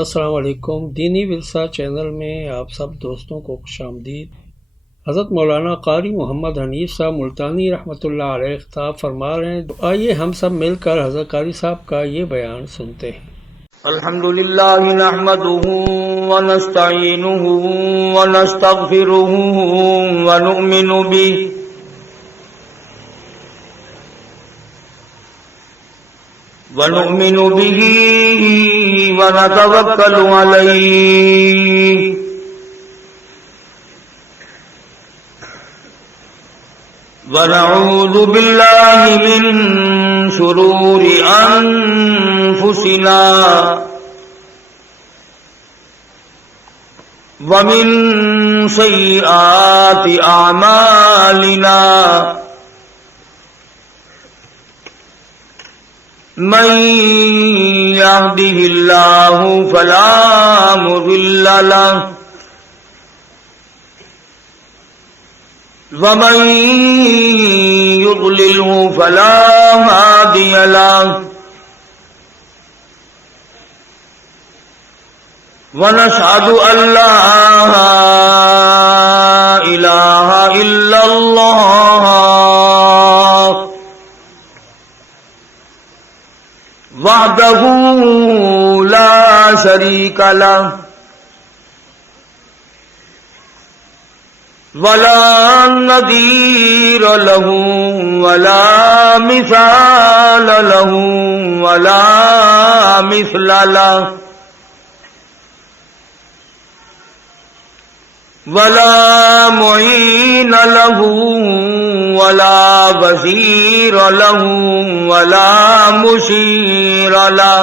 السلام علیکم۔ دینی ورثہ چینل میں آپ سب دوستوں کو خوش آمدید۔ حضرت مولانا قاری محمد حنیف صاحب ملتانی رحمۃ اللہ علیہ خطاب فرما رہے ہیں، تو آئیے ہم سب مل کر حضرت قاری صاحب کا یہ بیان سنتے ہیں۔ الحمدللہ نحمدہ ونستعینہ ونستغفرہ ونؤمن بہ ونتوکل علیہ ونعوذ باللہ من شرور انفسنا ومن سیئات اعمالنا من يهده الله فلا مضل له ومن يضلله فلا هادي له ونشهد أن لا إله إلا الله وحده لا شريك له ولا نظير له ولا مثال له ولا مثل له ولا معين له ولا وزير له ولا مشير له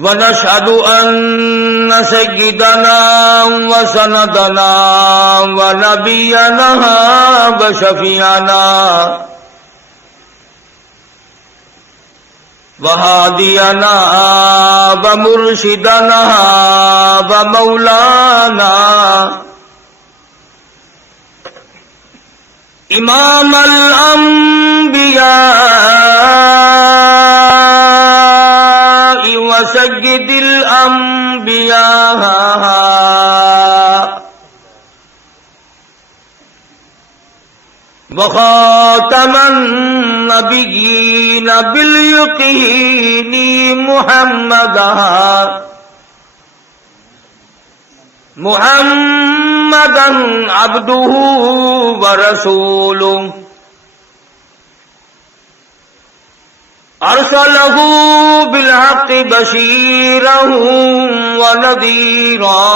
ونشهد أن سيدنا وسندنا ونبينا وشفيعنا وهادينا ومرشدنا ومولانا امام الانبیاء وسید الانبیاء وخاتم النبیین بالیقین محمدا عبده ورسوله ارسله بالحق بشيرا ونذيرا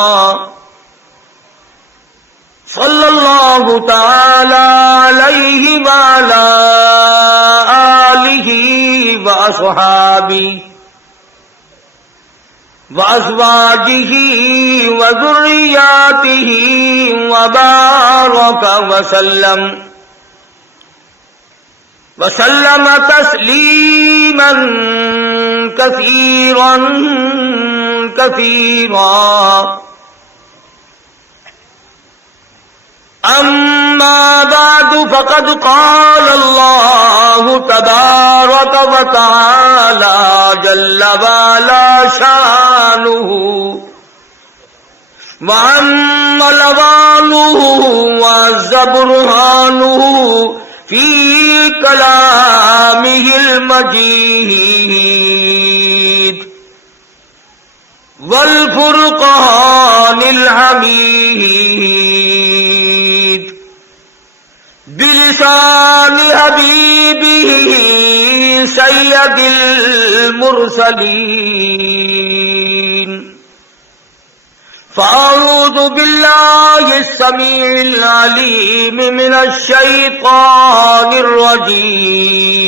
صلى الله تعالى عليه وعلى آله وأصحابه وأزواجه وذرياته وبارك وسلم تسليما كثيرا كثيرا أما بعد فقد قال الله تبارك وتعالى جل وعلا شانه وعم لواله وعز برهانه في كلامه المجيد والفرقان الحميد بلسان حبيبه سيد المرسلين فأعوذ بالله السميع العليم من الشيطان الرجيم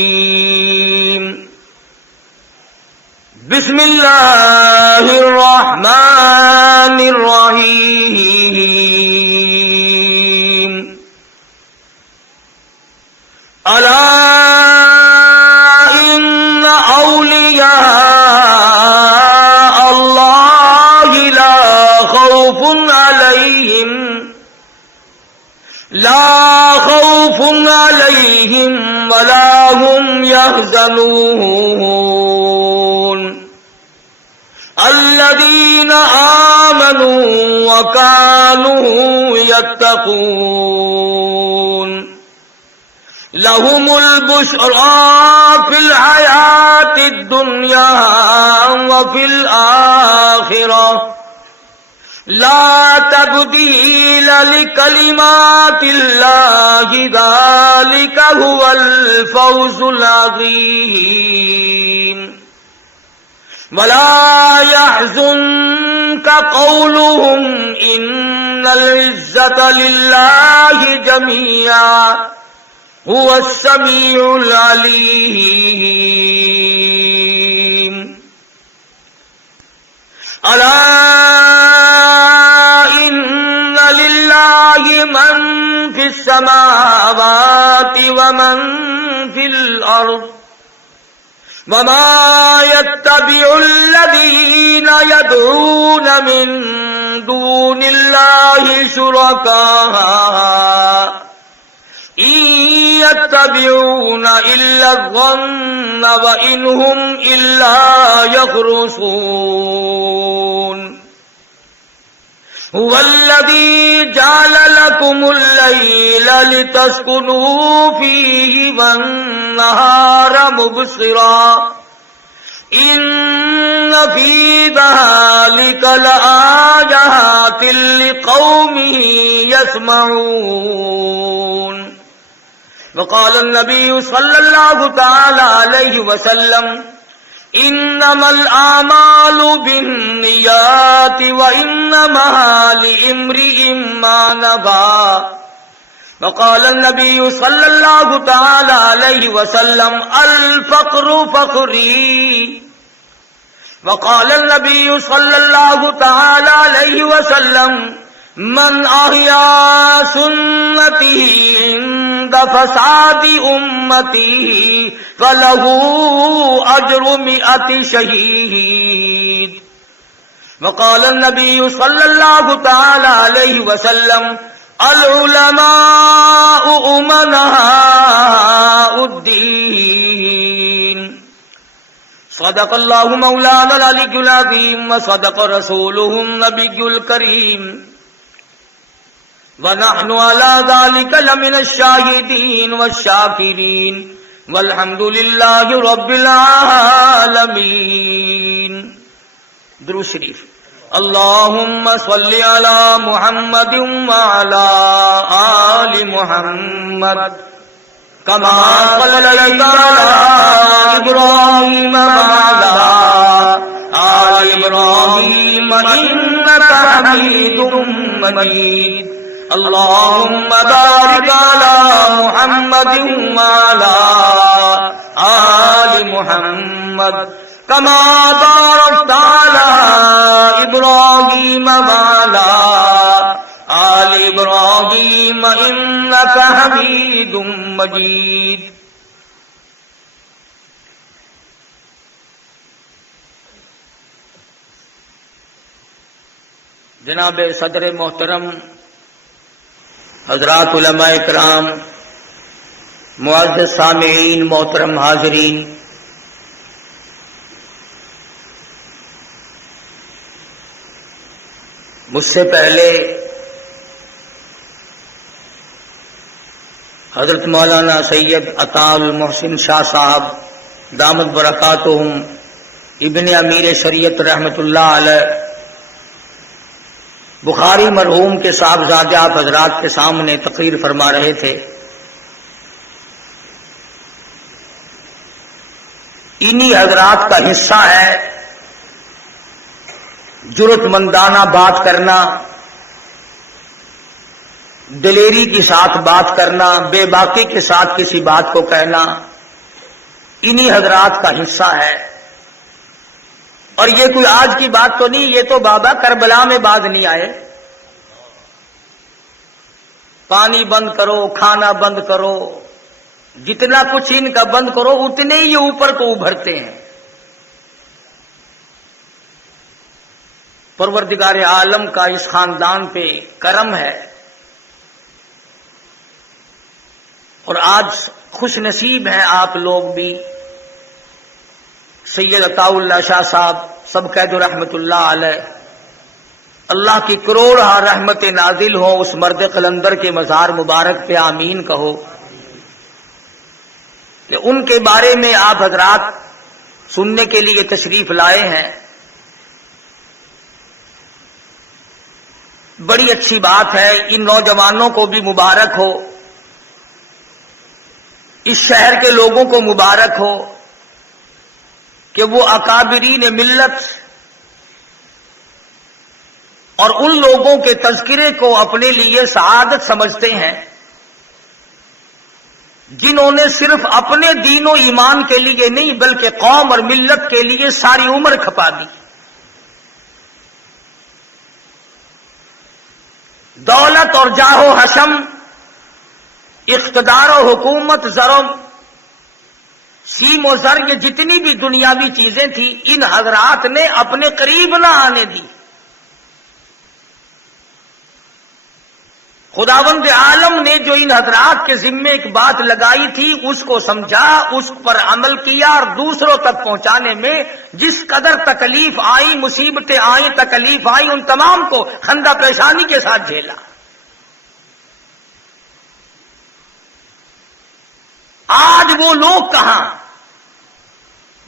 بسم الله الرحمن الرحيم ألا إن أولياء الله لا خوف عليهم ولا هم يحزنون يعلمون الذين آمنوا وكانوا يتقون لهم البشرى في الحياة الدنيا وفي الآخرة لا تبديل لكلمات الله ذلك هو الفوز العظيم ولا يحزنك قولهم إن العزة لله جميعا هو السميع العليم ألا إن لله من في السماوات ومن في الأرض وما يتبع الذين يدعون من دون الله شركاء إن يتبعون إلا الظن وإن هم إلا يخرصون هو الذي جعل لكم الليل لتسكنوا فيه والنهار مبصرا إن في ذلك لآيات لقوم يسمعون وقال النبي صلى الله تعالى عليه وسلم إنما الأعمال بالنيات وإنما لامرئ ما نوى وقال النبي صلى الله تعالى عليه وسلم الفقر فقري وقال النبي صلى الله تعالى عليه وسلم من أحيا سنته عند فساد أمته فله أجر 100 شهيد وقال النبي صلى الله تعالى عليه وسلم العلماء أمناء الدين صدق الله مولانا العلي العظيم وصدق رسوله النبي الكريم ونحن على ذلك لمن الشاهدين والشاكرين والحمد لله رب العالمين. درود شریف. اللهم صل على محمد وعلى آل محمد كما صليت على إبراهيم وعلى آل إبراهيم إنك حميد مجيد. اللهم بارك على محمد وعلى آل محمد كما باركت على إبراهيم وعلى آل إبراهيم إنك حميد مجيد. جناب صدر محترم، حضرات علماء کرام، معزز سامعین، محترم حاضرین، مجھ سے پہلے حضرت مولانا سید عطا المحسن شاہ صاحب دامت برکاتہم ابن امیر شریعت رحمت اللہ علیہ بخاری مرحوم کے صاحبزادے آپ حضرات کے سامنے تقریر فرما رہے تھے. انہی حضرات کا حصہ ہے جرات مندانہ بات کرنا، دلیری کے ساتھ بات کرنا، بے باکی کے ساتھ کسی بات کو کہنا. انہی حضرات کا حصہ ہے. اور یہ کوئی آج کی بات تو نہیں، یہ تو بابا کربلا میں بعد نہیں آئے. پانی بند کرو، کھانا بند کرو، جتنا کچھ ان کا بند کرو اتنے ہی یہ اوپر کو ابھرتے ہیں. پروردگار عالم کا اس خاندان پہ کرم ہے. اور آج خوش نصیب ہیں آپ لوگ بھی سید عطا اللہ شاہ صاحب سب قید رحمت اللہ علیہ، اللہ کی کروڑ رحمت نازل ہو اس مرد قلندر کے مزار مبارک پہ آمین کہو کہ ان کے بارے میں آپ حضرات سننے کے لیے تشریف لائے ہیں۔ بڑی اچھی بات ہے، ان نوجوانوں کو بھی مبارک ہو، اس شہر کے لوگوں کو مبارک ہو کہ وہ اکابرین ملت اور ان لوگوں کے تذکرے کو اپنے لیے سعادت سمجھتے ہیں جنہوں نے صرف اپنے دین و ایمان کے لیے نہیں بلکہ قوم اور ملت کے لیے ساری عمر کھپا دی۔ دولت اور جاہ و حشم، اقتدار و حکومت، زر و سیم و زر، یہ جتنی بھی دنیاوی چیزیں تھیں ان حضرات نے اپنے قریب نہ آنے دی۔ خداوند عالم نے جو ان حضرات کے ذمے ایک بات لگائی تھی اس کو سمجھا، اس پر عمل کیا اور دوسروں تک پہنچانے میں جس قدر تکلیف آئی، مصیبتیں آئیں، تکلیف آئی، ان تمام کو خندہ پیشانی کے ساتھ جھیلا۔ آج وہ لوگ کہاں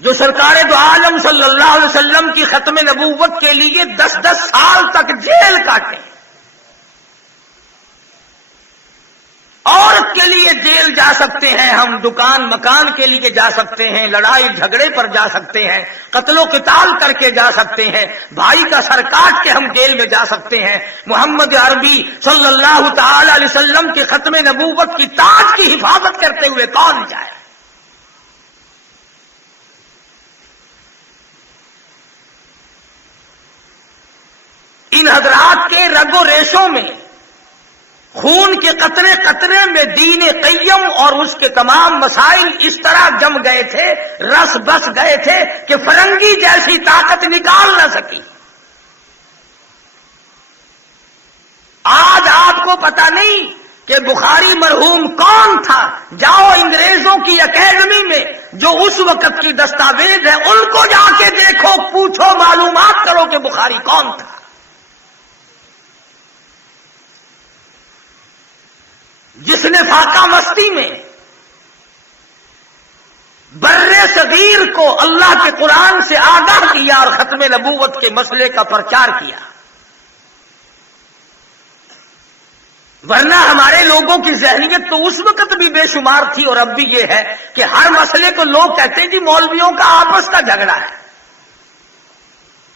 جو سرکار دو عالم صلی اللہ علیہ وسلم کی ختم نبوت کے لیے 10-10 سال تک جیل کاٹے، عورت کے لیے جیل جا سکتے ہیں ہم، دکان مکان کے لیے جا سکتے ہیں، لڑائی جھگڑے پر جا سکتے ہیں، قتل و قتال کر کے جا سکتے ہیں، بھائی کا سر کاٹ کے ہم جیل میں جا سکتے ہیں، محمد عربی صلی اللہ تعالی علیہ وسلم کے ختم نبوت کی تاج کی حفاظت کرتے ہوئے کون جائے؟ ان حضرات کے رگ و ریشوں میں، خون کے قطرے قطرے میں دین قیم اور اس کے تمام مسائل اس طرح جم گئے تھے، رس بس گئے تھے کہ فرنگی جیسی طاقت نکال نہ سکی۔ آج آپ کو پتہ نہیں کہ بخاری مرحوم کون تھا، جاؤ انگریزوں کی اکیڈمی میں جو اس وقت کی دستاویز ہے ان کو جا کے دیکھو، پوچھو، معلومات کرو کہ بخاری کون تھا۔ جس نے فاقہ مستی میں بر صغیر کو اللہ کے قرآن سے آگاہ کیا اور ختم نبوت کے مسئلے کا پرچار کیا۔ ورنہ ہمارے لوگوں کی ذہنیت تو اس وقت بھی بے شمار تھی اور اب بھی یہ ہے کہ ہر مسئلے کو لوگ کہتے ہیں جی مولویوں کا آپس کا جھگڑا ہے،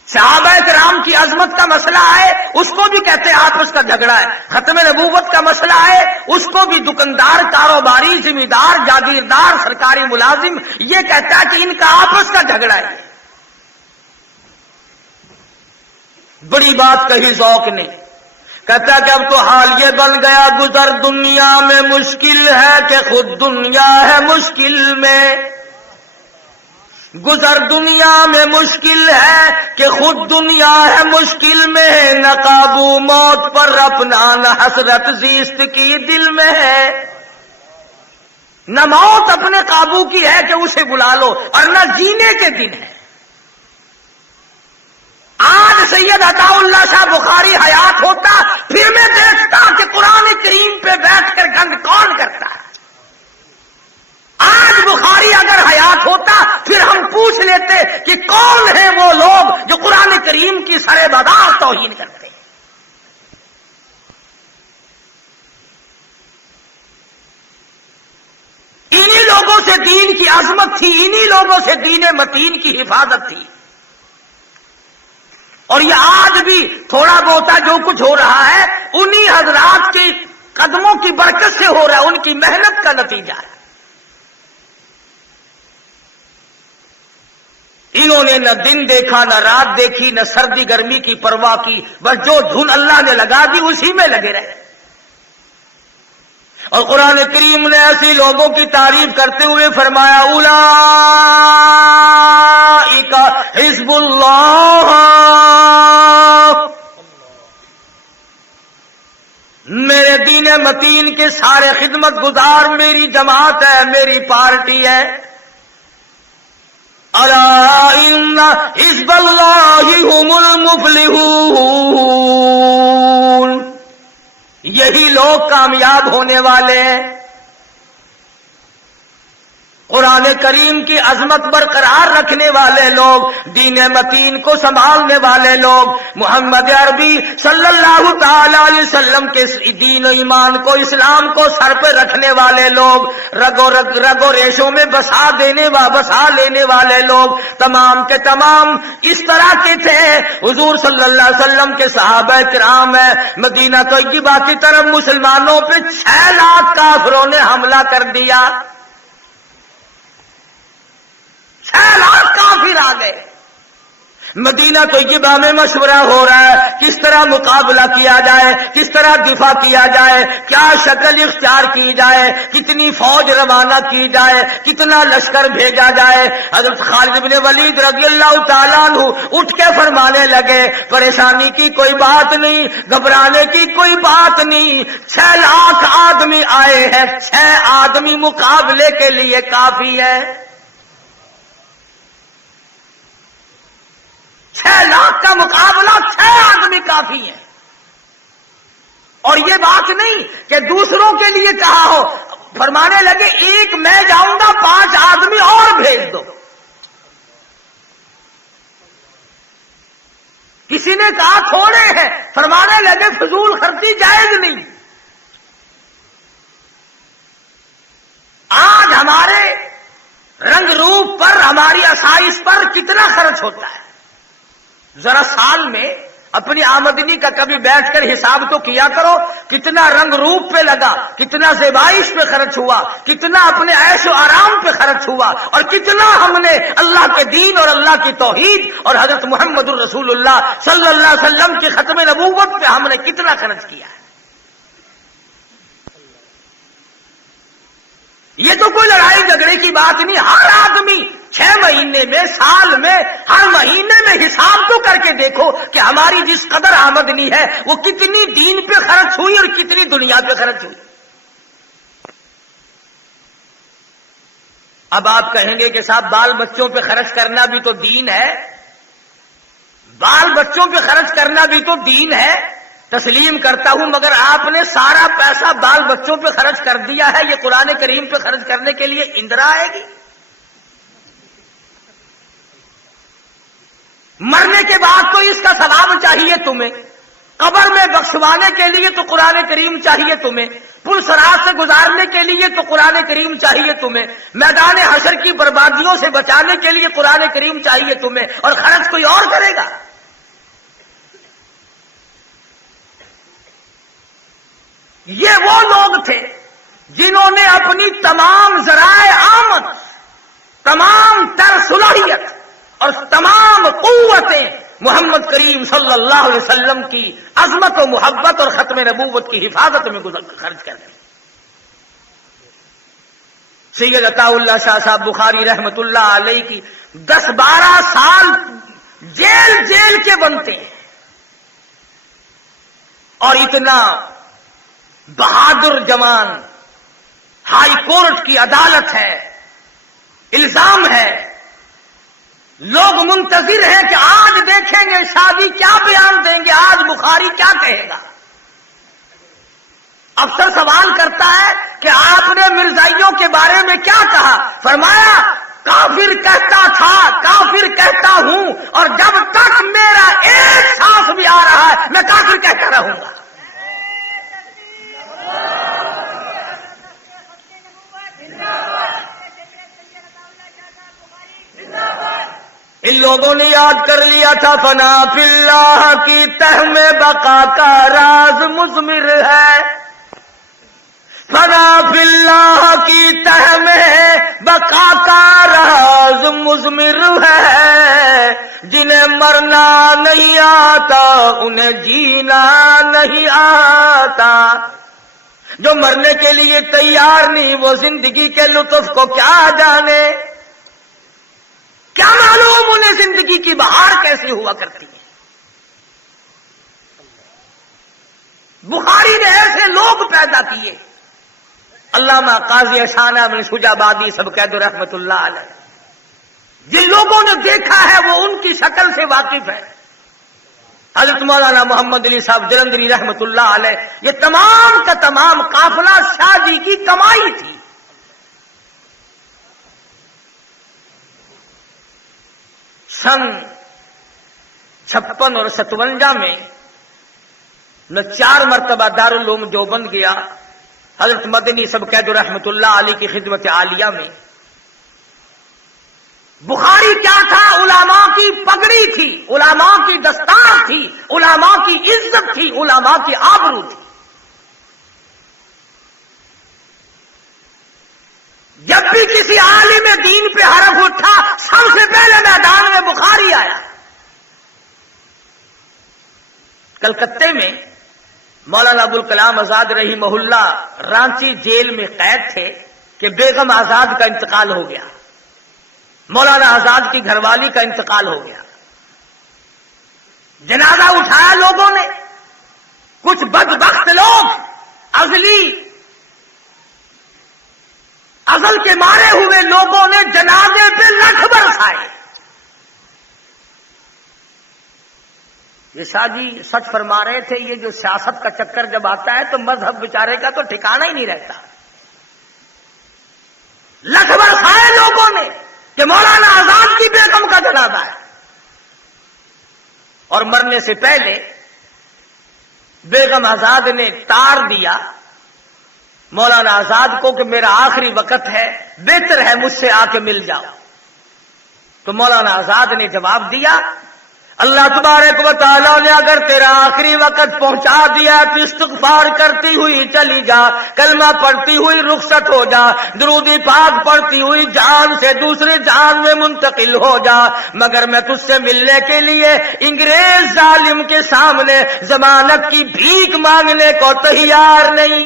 صحابہ کرام کی عظمت کا مسئلہ ہے اس کو بھی کہتے ہیں آپس کا جھگڑا ہے، ختم نبوت کا مسئلہ ہے اس کو بھی دکاندار، کاروباری، ذمہ دار، جاگیردار، سرکاری ملازم یہ کہتا ہے کہ ان کا آپس کا جھگڑا ہے۔ بڑی بات کہی ذوق نے، کہتا ہے کہ اب تو حال یہ بن گیا گزر دنیا میں مشکل ہے کہ خود دنیا ہے مشکل میں، گزر دنیا میں مشکل ہے کہ خود دنیا ہے مشکل میں، نہ قابو موت پر اپنا نہ حسرت زیست کی دل میں ہے۔ نہ موت اپنے قابو کی ہے کہ اسے بلا لو اور نہ جینے کے دن ہے۔ آج سید عطا اللہ شاہ بخاری حیات ہوتا پھر میں دیکھتا کہ قرآن کریم پہ بیٹھ کر گند کون کرتا ہے۔ آج بخاری اگر حیات ہوتا پھر ہم پوچھ لیتے کہ کون ہیں وہ لوگ جو قرآن کریم کی سرے بدار توہین کرتے ہیں۔ انہی لوگوں سے دین کی عظمت تھی، انہی لوگوں سے دین متین کی حفاظت تھی، اور یہ آج بھی تھوڑا بہت جو کچھ ہو رہا ہے انہی حضرات کے قدموں کی برکت سے ہو رہا ہے، ان کی محنت کا نتیجہ ہے۔ انہوں نے نہ دن دیکھا، نہ رات دیکھی، نہ سردی گرمی کی پرواہ کی، بس جو دھن اللہ نے لگا دی اسی میں لگے رہے۔ اور قرآن کریم نے ایسی لوگوں کی تعریف کرتے ہوئے فرمایا اولئک حزب اللہ، میرے دین متین کے سارے خدمت گزار میری جماعت ہے، میری پارٹی ہے۔ الا حزب اللہ هم المفلحون، یہی لوگ کامیاب ہونے والے ہیں۔ قرآن کریم کی عظمت برقرار رکھنے والے لوگ، دین متین کو سنبھالنے والے لوگ، محمد عربی صلی اللہ تعالی علیہ وسلم کے دین و ایمان کو، اسلام کو سر پہ رکھنے والے لوگ، رگ و ریشوں میں بسا لینے والے لوگ، تمام کے تمام اس طرح کے تھے۔ حضور صلی اللہ علیہ وسلم کے صحابہ کرام ہیں، مدینہ طیبہ کی طرف مسلمانوں پہ 6 لاکھ کافروں نے حملہ کر دیا، 6 لاکھ کافر آ گئے۔ مدینہ طیبہ میں مشورہ ہو رہا ہے کس طرح مقابلہ کیا جائے، کس طرح دفاع کیا جائے، کیا شکل اختیار کی جائے، کتنی فوج روانہ کی جائے، کتنا لشکر بھیجا جائے۔ حضرت خالد بن ولید رضی اللہ تعالیٰ عنہ اٹھ کے فرمانے لگے، پریشانی کی کوئی بات نہیں، گھبرانے کی کوئی بات نہیں، 6 لاکھ آدمی آئے ہیں، 6 آدمی مقابلے کے لیے کافی ہے۔ 6 لاکھ کا مقابلہ 6 آدمی کافی ہیں۔ اور یہ بات نہیں کہ دوسروں کے لیے کہا ہو، فرمانے لگے ایک میں جاؤں گا، 5 آدمی اور بھیج دو۔ کسی نے کہا تھوڑے ہیں، فرمانے لگے فضول خرچی جائز نہیں۔ آج ہمارے رنگ روپ پر، ہماری آسائش پر کتنا خرچ ہوتا ہے؟ ذرا سال میں اپنی آمدنی کا کبھی بیٹھ کر حساب تو کیا کرو، کتنا رنگ روپ پہ لگا، کتنا زیبائش پہ خرچ ہوا، کتنا اپنے عیش و آرام پہ خرچ ہوا، اور کتنا ہم نے اللہ کے دین اور اللہ کی توحید اور حضرت محمد الرسول اللہ صلی اللہ علیہ وسلم کی ختم نبوت پہ ہم نے کتنا خرچ کیا ہے۔ یہ تو کوئی لڑائی جھگڑے کی بات نہیں، ہر آدمی 6 مہینے میں، سال میں، ہر مہینے میں حساب تو کر کے دیکھو کہ ہماری جس قدر آمدنی ہے وہ کتنی دین پہ خرچ ہوئی اور کتنی دنیا پہ خرچ ہوئی۔ اب آپ کہیں گے کہ صاحب بال بچوں پہ خرچ کرنا بھی تو دین ہے، بال بچوں پہ خرچ کرنا بھی تو دین ہے، تسلیم کرتا ہوں، مگر آپ نے سارا پیسہ بال بچوں پہ خرچ کر دیا ہے، یہ قرآن کریم پہ خرچ کرنے کے لیے اندرا آئے گی؟ مرنے کے بعد تو اس کا ثواب چاہیے تمہیں، قبر میں بخشوانے کے لیے تو قرآن کریم چاہیے تمہیں، پل صراط سے گزارنے کے لیے تو قرآن کریم چاہیے تمہیں، میدان حشر کی بربادیوں سے بچانے کے لیے قرآن کریم چاہیے تمہیں، اور خرچ کوئی اور کرے گا؟ یہ وہ لوگ تھے جنہوں نے اپنی تمام ذرائع آمد، تمام تر صلاحیت اور تمام قوتیں محمد کریم صلی اللہ علیہ وسلم کی عظمت و محبت اور ختم نبوت کی حفاظت میں خرچ کر دی۔ سید عطا اللہ شاہ صاحب بخاری رحمت اللہ علیہ کی 10-12 سال جیل کے بنتے ہیں، اور اتنا بہادر جوان، ہائی کورٹ کی عدالت ہے، الزام ہے، لوگ منتظر ہیں کہ آج دیکھیں گے شادی کیا بیان دیں گے، آج بخاری کیا کہے گا۔ افسر سوال کرتا ہے کہ آپ نے مرزائیوں کے بارے میں کیا کہا؟ فرمایا کافر کہتا تھا، کافر کہتا ہوں، اور جب تک میرا ایک سانس بھی آ رہا ہے میں کافر کہتا رہوں گا۔ ان لوگوں نے یاد کر لیا تھا فنا فی اللہ کی تہ میں بقا کا راز مضمر ہے، فنا فی اللہ کی تہ میں بقا کا راز مضمر ہے، جنہیں مرنا نہیں آتا انہیں جینا نہیں آتا، جو مرنے کے لیے تیار نہیں وہ زندگی کے لطف کو کیا جانے، کیا معلوم انہیں زندگی کی بہار کیسی ہوا کرتی ہے۔ بخاری نے ایسے لوگ پیدا کیے، علامہ قاضی احسان بن شجاع آبادی سب قید رحمت اللہ علیہ، جن لوگوں نے دیکھا ہے وہ ان کی شکل سے واقف ہے. حضرت مولانا محمد علی صاحب جلندری رحمت اللہ علیہ، یہ تمام کا تمام قافلہ شاہ جی کی کمائی تھی. سن 56 اور 57 میں میں 4 مرتبہ دارالعلوم دیوبند گیا. حضرت مدنی سبقید رحمت اللہ علی کی خدمت عالیہ میں. بخاری کیا تھا؟ علماء کی پگڑی تھی، علماء کی دستار تھی، علماء کی عزت تھی، علماء کی آبرو تھی. جب بھی کسی عالم دین پہ حرف اٹھا سب سے پہلے میدان میں بخاری آیا. کلکتے میں مولانا ابوالکلام آزاد رحمہ اللہ رانچی جیل میں قید تھے کہ بیگم آزاد کا انتقال ہو گیا، مولانا آزاد کی گھر والی کا انتقال ہو گیا. جنازہ اٹھایا لوگوں نے. کچھ بدبخت لوگ ازل کے مارے ہوئے لوگوں نے جنازے پہ لٹھ برسائے. یہ شاہ جی سچ فرما رہے تھے، یہ جو سیاست کا چکر جب آتا ہے تو مذہب بیچارے کا تو ٹھکانہ ہی نہیں رہتا. لٹھ برسائے لوگوں نے کہ مولانا آزاد کی بیگم کا جنازہ ہے. اور مرنے سے پہلے بیگم آزاد نے تار دیا مولانا آزاد کو کہ میرا آخری وقت ہے، بہتر ہے مجھ سے آ کے مل جاؤ. تو مولانا آزاد نے جواب دیا، اللہ تبارک و تعالیٰ نے اگر تیرا آخری وقت پہنچا دیا تو استغفار کرتی ہوئی چلی جا، کلمہ پڑھتی ہوئی رخصت ہو جا، درود پاک پڑھتی ہوئی جان سے دوسرے جان میں منتقل ہو جا، مگر میں تجھ سے ملنے کے لیے انگریز ظالم کے سامنے ضمانت کی بھیک مانگنے کو تیار نہیں.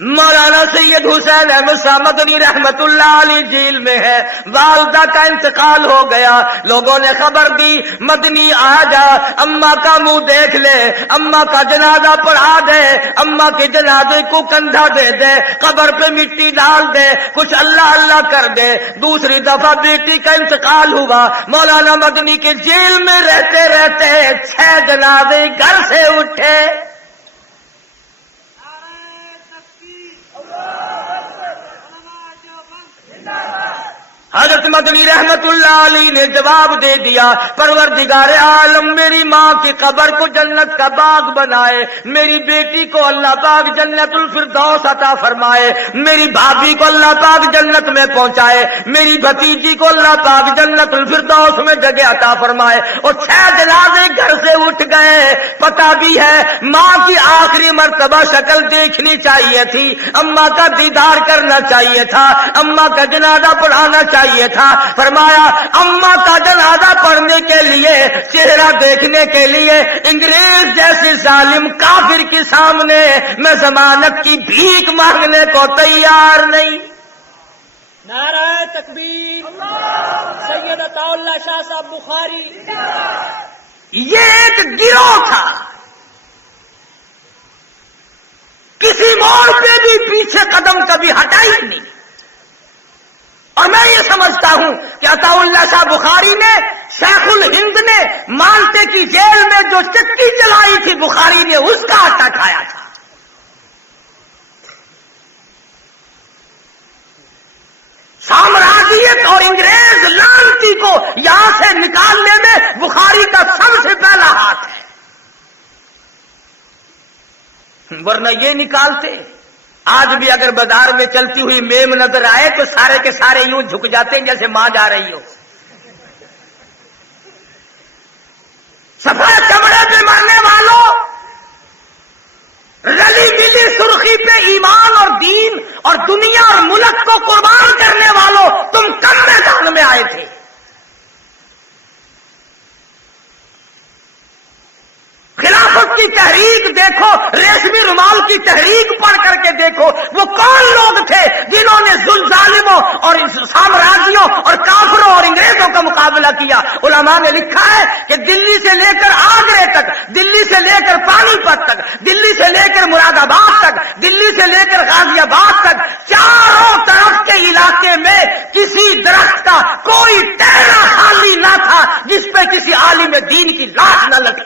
مولانا سید حسین احمد شاہ مدنی رحمت اللہ علی جیل میں ہے، والدہ کا انتقال ہو گیا. لوگوں نے خبر دی مدنی آ جا، اماں کا منہ دیکھ لے، اماں کا جنازہ پڑھا دے، اماں کے جنازے کو کندھا دے دے، قبر پہ مٹی ڈال دے، کچھ اللہ اللہ کر دے. دوسری دفعہ بیٹی کا انتقال ہوا. مولانا مدنی کے جیل میں رہتے رہتے 6 جنازے گھر سے اٹھے. حضرت مدنی رحمت اللہ علی نے جواب دے دیا، پروردگار عالم میری ماں کی قبر کو جنت کا باغ بنائے، میری بیٹی کو اللہ پاک جنت الفردوس عطا فرمائے، میری بھابھی کو اللہ پاک جنت میں پہنچائے، میری بھتیجی کو اللہ پاک جنت الفردوس میں جگہ عطا فرمائے. اور 6 جنازے گھر سے اٹھ گئے. پتہ بھی ہے ماں کی آخری مرتبہ شکل دیکھنی چاہیے تھی، اماں کا دیدار کرنا چاہیے تھا، اماں کا جنازہ پڑھانا چاہیے تھا. فرمایا اماں کا جنازہ پڑھنے کے لیے، چہرہ دیکھنے کے لیے انگریز جیسے ظالم کافر کے سامنے میں ضمانت کی بھیک مانگنے کو تیار نہیں. نعرہ تکبیر، سید عطا اللہ شاہ صاحب بخاری. یہ ایک گروہ تھا، کسی موڑ پہ بھی پیچھے قدم کبھی ہٹا ہی نہیں. اور میں یہ سمجھتا ہوں کہ عطا اللہ شاہ بخاری نے، شیخ الہند نے مالٹے کی جیل میں جو چکی چلائی تھی بخاری نے اس کا آٹا کھایا تھا. سامراجیت اور انگریز لعنتی کو یہاں سے نکالنے میں بخاری کا سب سے پہلا ہاتھ ہے، ورنہ یہ نکالتے. آج بھی اگر بازار میں چلتی ہوئی میم نظر آئے تو سارے کے سارے یوں جھک جاتے ہیں جیسے ماں جا رہی ہو. سفید چمڑے پہ مرنے والوں، رلی ملی سرخی پہ ایمان اور دین اور دنیا اور ملک کو قربان کرنے والوں، تم کم میدان میں آئے تھے. خلافت کی تحریک دیکھو، ریشمی رومال کی تحریک پڑھ کر کے دیکھو، وہ کون لوگ تھے جنہوں نے ظالموں اور سامراجیوں اور کافروں اور انگریزوں کا مقابلہ کیا. علماء نے لکھا ہے کہ دلی سے لے کر آگرے تک، دلی سے لے کر پانی پت تک، دلی سے لے کر مراد آباد تک، دلی سے لے کر غازی آباد تک، چاروں طرف کے علاقے میں کسی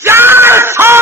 400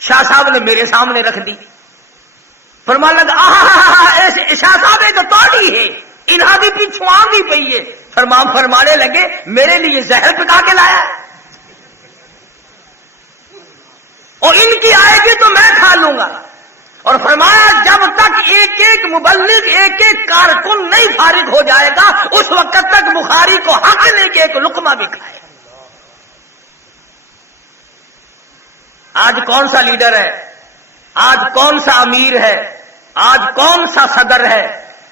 شاہ صاحب نے میرے سامنے رکھ دی. فرمانے لگا شاہ صاحب یہ تو توڑی ہے, انہاں دی پیچھو آندی پئی ہے. فرمانے لگے میرے لیے زہر پکا کے لایا ہے, اور ان کی آئے گی تو میں کھا لوں گا. اور فرمایا جب تک ایک ایک مبلغ ایک ایک کارکن نہیں فارغ ہو جائے گا اس وقت تک بخاری کو حق نہیں کہ ایک لقمہ بھی کھائے. آج کون سا لیڈر ہے, آج کون سا امیر ہے, آج کون سا صدر ہے,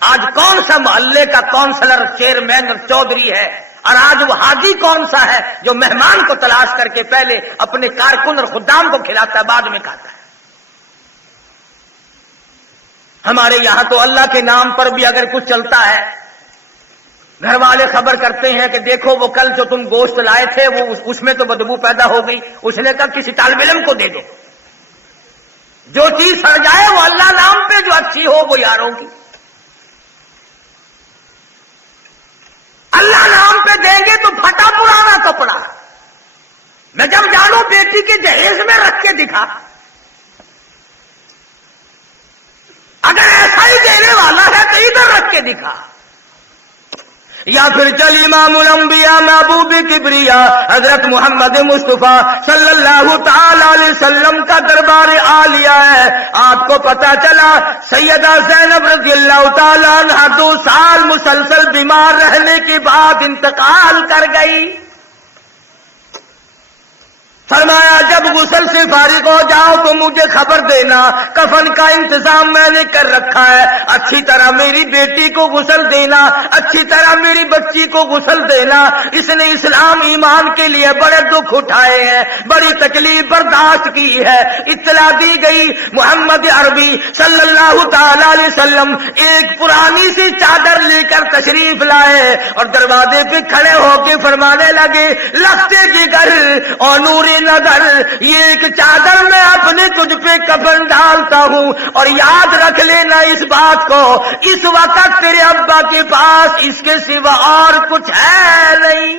آج کون سا محلے کا کونسلر چیئرمین اور چودھری ہے, اور آج وہ حاجی کون سا ہے جو مہمان کو تلاش کر کے پہلے اپنے کارکن اور خدام کو کھلاتا ہے بعد میں کھاتا ہے. ہمارے یہاں تو اللہ کے نام پر بھی اگر کچھ چلتا ہے, گھر والے خبر کرتے ہیں کہ دیکھو وہ کل جو تم گوشت لائے تھے وہ اس میں تو بدبو پیدا ہو گئی, اس نے کہا کسی طالب علم کو دے دو. جو چیز سڑ جائے وہ اللہ نام پہ جو اچھی ہو وہ یاروں کی, اللہ نام پہ دیں گے تو پھٹا پرانا کپڑا. میں جب جانوں بیٹی کے جہیز میں رکھ کے دکھا, اگر ایسا ہی دینے والا ہے تو ادھر رکھ کے دکھا. یا پھر چل امام الانبیاء محبوب کبریا حضرت محمد مصطفیٰ صلی اللہ تعالی علیہ وسلم کا دربار عالیہ ہے. آپ کو پتا چلا سیدہ زینب رضی اللہ تعالی عنہ 2 سال مسلسل بیمار رہنے کے بعد انتقال کر گئی. فرمایا جب غسل سے فارغ ہو جاؤ تو مجھے خبر دینا, کفن کا انتظام میں نے کر رکھا ہے, اچھی طرح میری بیٹی کو غسل دینا, اچھی طرح میری بچی کو غسل دینا. اس نے اسلام ایمان کے لیے بڑے دکھ اٹھائے ہیں, بڑی تکلیف برداشت کی ہے. اطلاع دی گئی محمد عربی صلی اللہ تعالی علیہ وسلم ایک پرانی سی چادر لے کر تشریف لائے اور دروازے پہ کھڑے ہو کے فرمانے لگے لختے جگر اور نور نظر, یہ ایک چادر میں اپنے تجھ پہ کفن ڈالتا ہوں, اور یاد رکھ لینا اس بات کو اس وقت تیرے ابا کے پاس اس کے سوا اور کچھ ہے نہیں.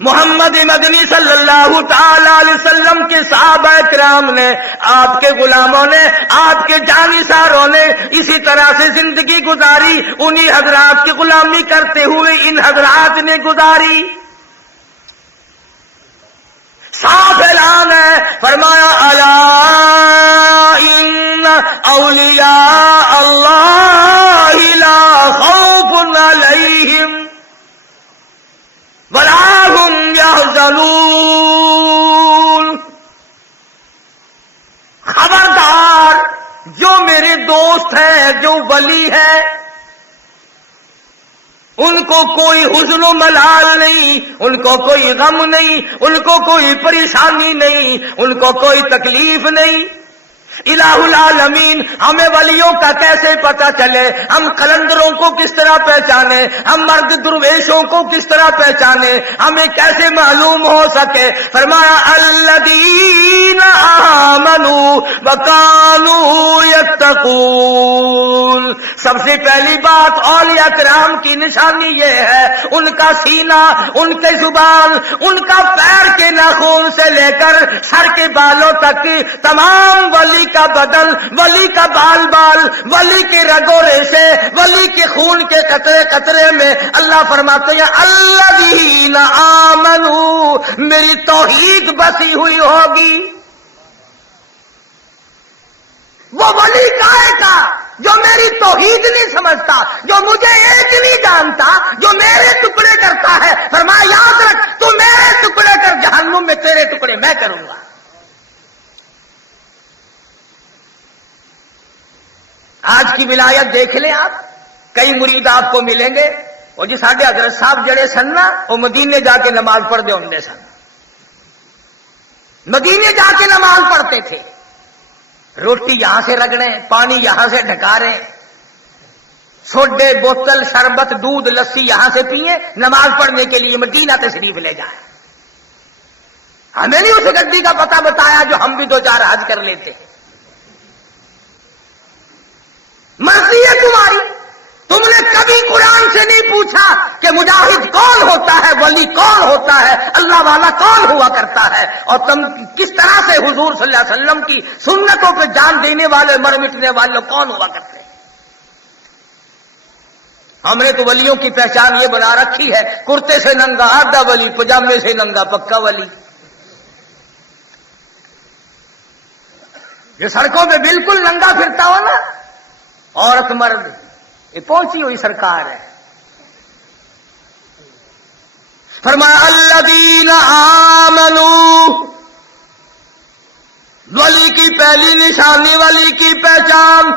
محمد مدنی صلی اللہ تعالی علیہ وسلم کے صحابہ کرام نے, آپ کے غلاموں نے, آپ کے جانثاروں نے اسی طرح سے زندگی گزاری. انہی حضرات کی غلامی کرتے ہوئے ان حضرات نے گزاری. صاف اعلان ہے, فرمایا الا ان اولیاء اللہ لا خوف علیہم ولا هم يحزنون. خبردار, جو میرے دوست ہیں, جو ولی ہیں, ان کو کوئی حزن و ملال نہیں, ان کو کوئی غم نہیں, ان کو کوئی پریشانی نہیں, ان کو کوئی تکلیف نہیں. الہ العالمین ہمیں ولیوں کا کیسے پتہ چلے, ہم قلندروں کو کس طرح پہچانے, ہم مرد درویشوں کو کس طرح پہچانے, ہمیں کیسے معلوم ہو سکے. فرمایا الذین آمنوا وکانوا یتقون. سب سے پہلی بات اولیاء کرام کی نشانی یہ ہے ان کا سینہ, ان کے زبان, ان کا پیر کے ناخن سے لے کر سر کے بالوں تک تمام ولی کا بدن, ولی کا بال بال, ولی کے رگوں ریشے, ولی کے خون کے قطرے قطرے میں اللہ فرماتے ہیں الذین آمنوا, میری توحید بسی ہوئی ہوگی. وہ ولی کائے کا جو میری توحید نہیں سمجھتا, جو مجھے ایک نہیں جانتا, جو میرے ٹکڑے کرتا ہے. فرمایا یاد رکھ, تو میرے ٹکڑے کر, جہنم میں تیرے ٹکڑے میں کروں گا. آج کی ولایت دیکھ لیں آپ, کئی مرید آپ کو ملیں گے, اور جی ساڈے حضرت صاحب جڑے سن نا وہ مدینے جا کے نماز پڑھتے ہوں سن, مدینے جا کے نماز پڑھتے تھے. روٹی یہاں سے رگڑیں, پانی یہاں سے ڈھکا رہے, سوڈے, بوتل, شربت, دودھ, لسی یہاں سے پیئے, نماز پڑھنے کے لیے مدینہ تشریف لے جائیں. ہمیں نہیں اس گڈی کا پتہ بتایا جو ہم بھی 2-4 حج کر لیتے. مرضی ہے تمہاری, تم نے کبھی قرآن سے نہیں پوچھا کہ مجاہد کون ہوتا ہے، ولی کون ہوتا ہے، اللہ والا کون ہوا کرتا ہے، اور تم کس طرح سے حضور صلی اللہ علیہ وسلم کی سنتوں پہ جان دینے والے مر مٹنے والے کون ہوا کرتے ہیں۔ ہم نے تو ولیوں کی پہچان یہ بنا رکھی ہے، کرتے سے ننگا آدھا ولی، پجامے سے ننگا پکا ولی۔ جو سڑکوں پہ بالکل ننگا پھرتا ہو نا، عورت مرد، یہ پہنچی ہوئی سرکار ہے۔ فرمایا الذین آمنوا، ولی کی پہلی نشانی، ولی کی پہچان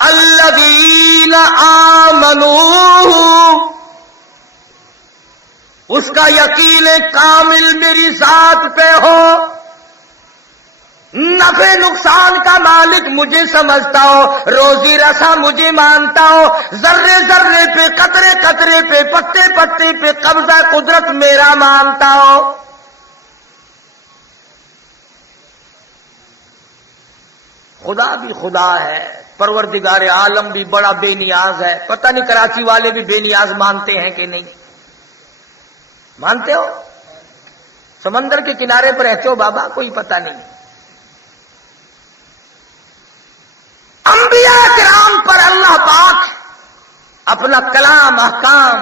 الذین آمنوا، اس کا یقین کامل میری ذات پہ ہو، نفع نقصان کا مالک مجھے سمجھتا ہو، روزی رسا مجھے مانتا ہو، ذرے ذرے پہ، قطرے قطرے پہ، پتے پتے پہ قبضہ قدرت میرا مانتا ہو۔ خدا بھی خدا ہے، پروردگار عالم بھی بڑا بے نیاز ہے۔ پتہ نہیں کراچی والے بھی بے نیاز مانتے ہیں کہ نہیں؟ مانتے ہو؟ سمندر کے کنارے پر رہتے ہو بابا، کوئی پتہ نہیں۔ انبیاء کرام پر اللہ پاک اپنا کلام، احکام،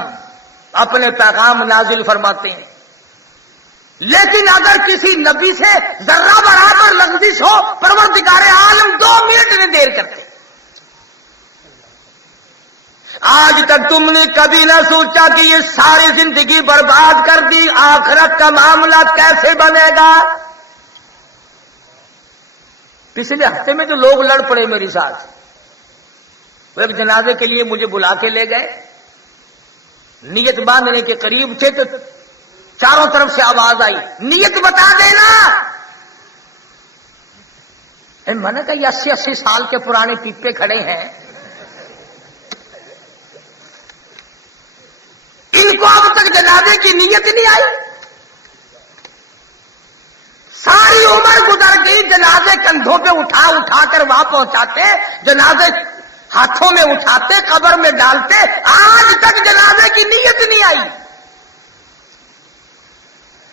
اپنے پیغام نازل فرماتے ہیں، لیکن اگر کسی نبی سے ذرہ برابر لغزش ہو، پروردگار عالم 2 منٹ میں دیر کرتے۔ آج تک تم نے کبھی نہ سوچا کہ یہ ساری زندگی برباد کر دی، آخرت کا معاملہ کیسے بنے گا؟ پچھلے ہفتے میں جو لوگ لڑ پڑے میری ساتھ، وہ ایک جنازے کے لیے مجھے بلا کے لے گئے، نیت باندھنے کے قریب تھے تو چاروں طرف سے آواز آئی، نیت بتا دینا۔ میں نے کہا یہ 80 سال کے پرانے پیپے کھڑے ہیں، ان کو اب تک جنازے کی نیت نہیں آئی؟ ساری عمر گزر گئی، جنازے کندھوں پہ اٹھا اٹھا کر وہاں پہنچاتے، جنازے ہاتھوں میں اٹھاتے، قبر میں ڈالتے، آج تک جنازے کی نیت نہیں آئی۔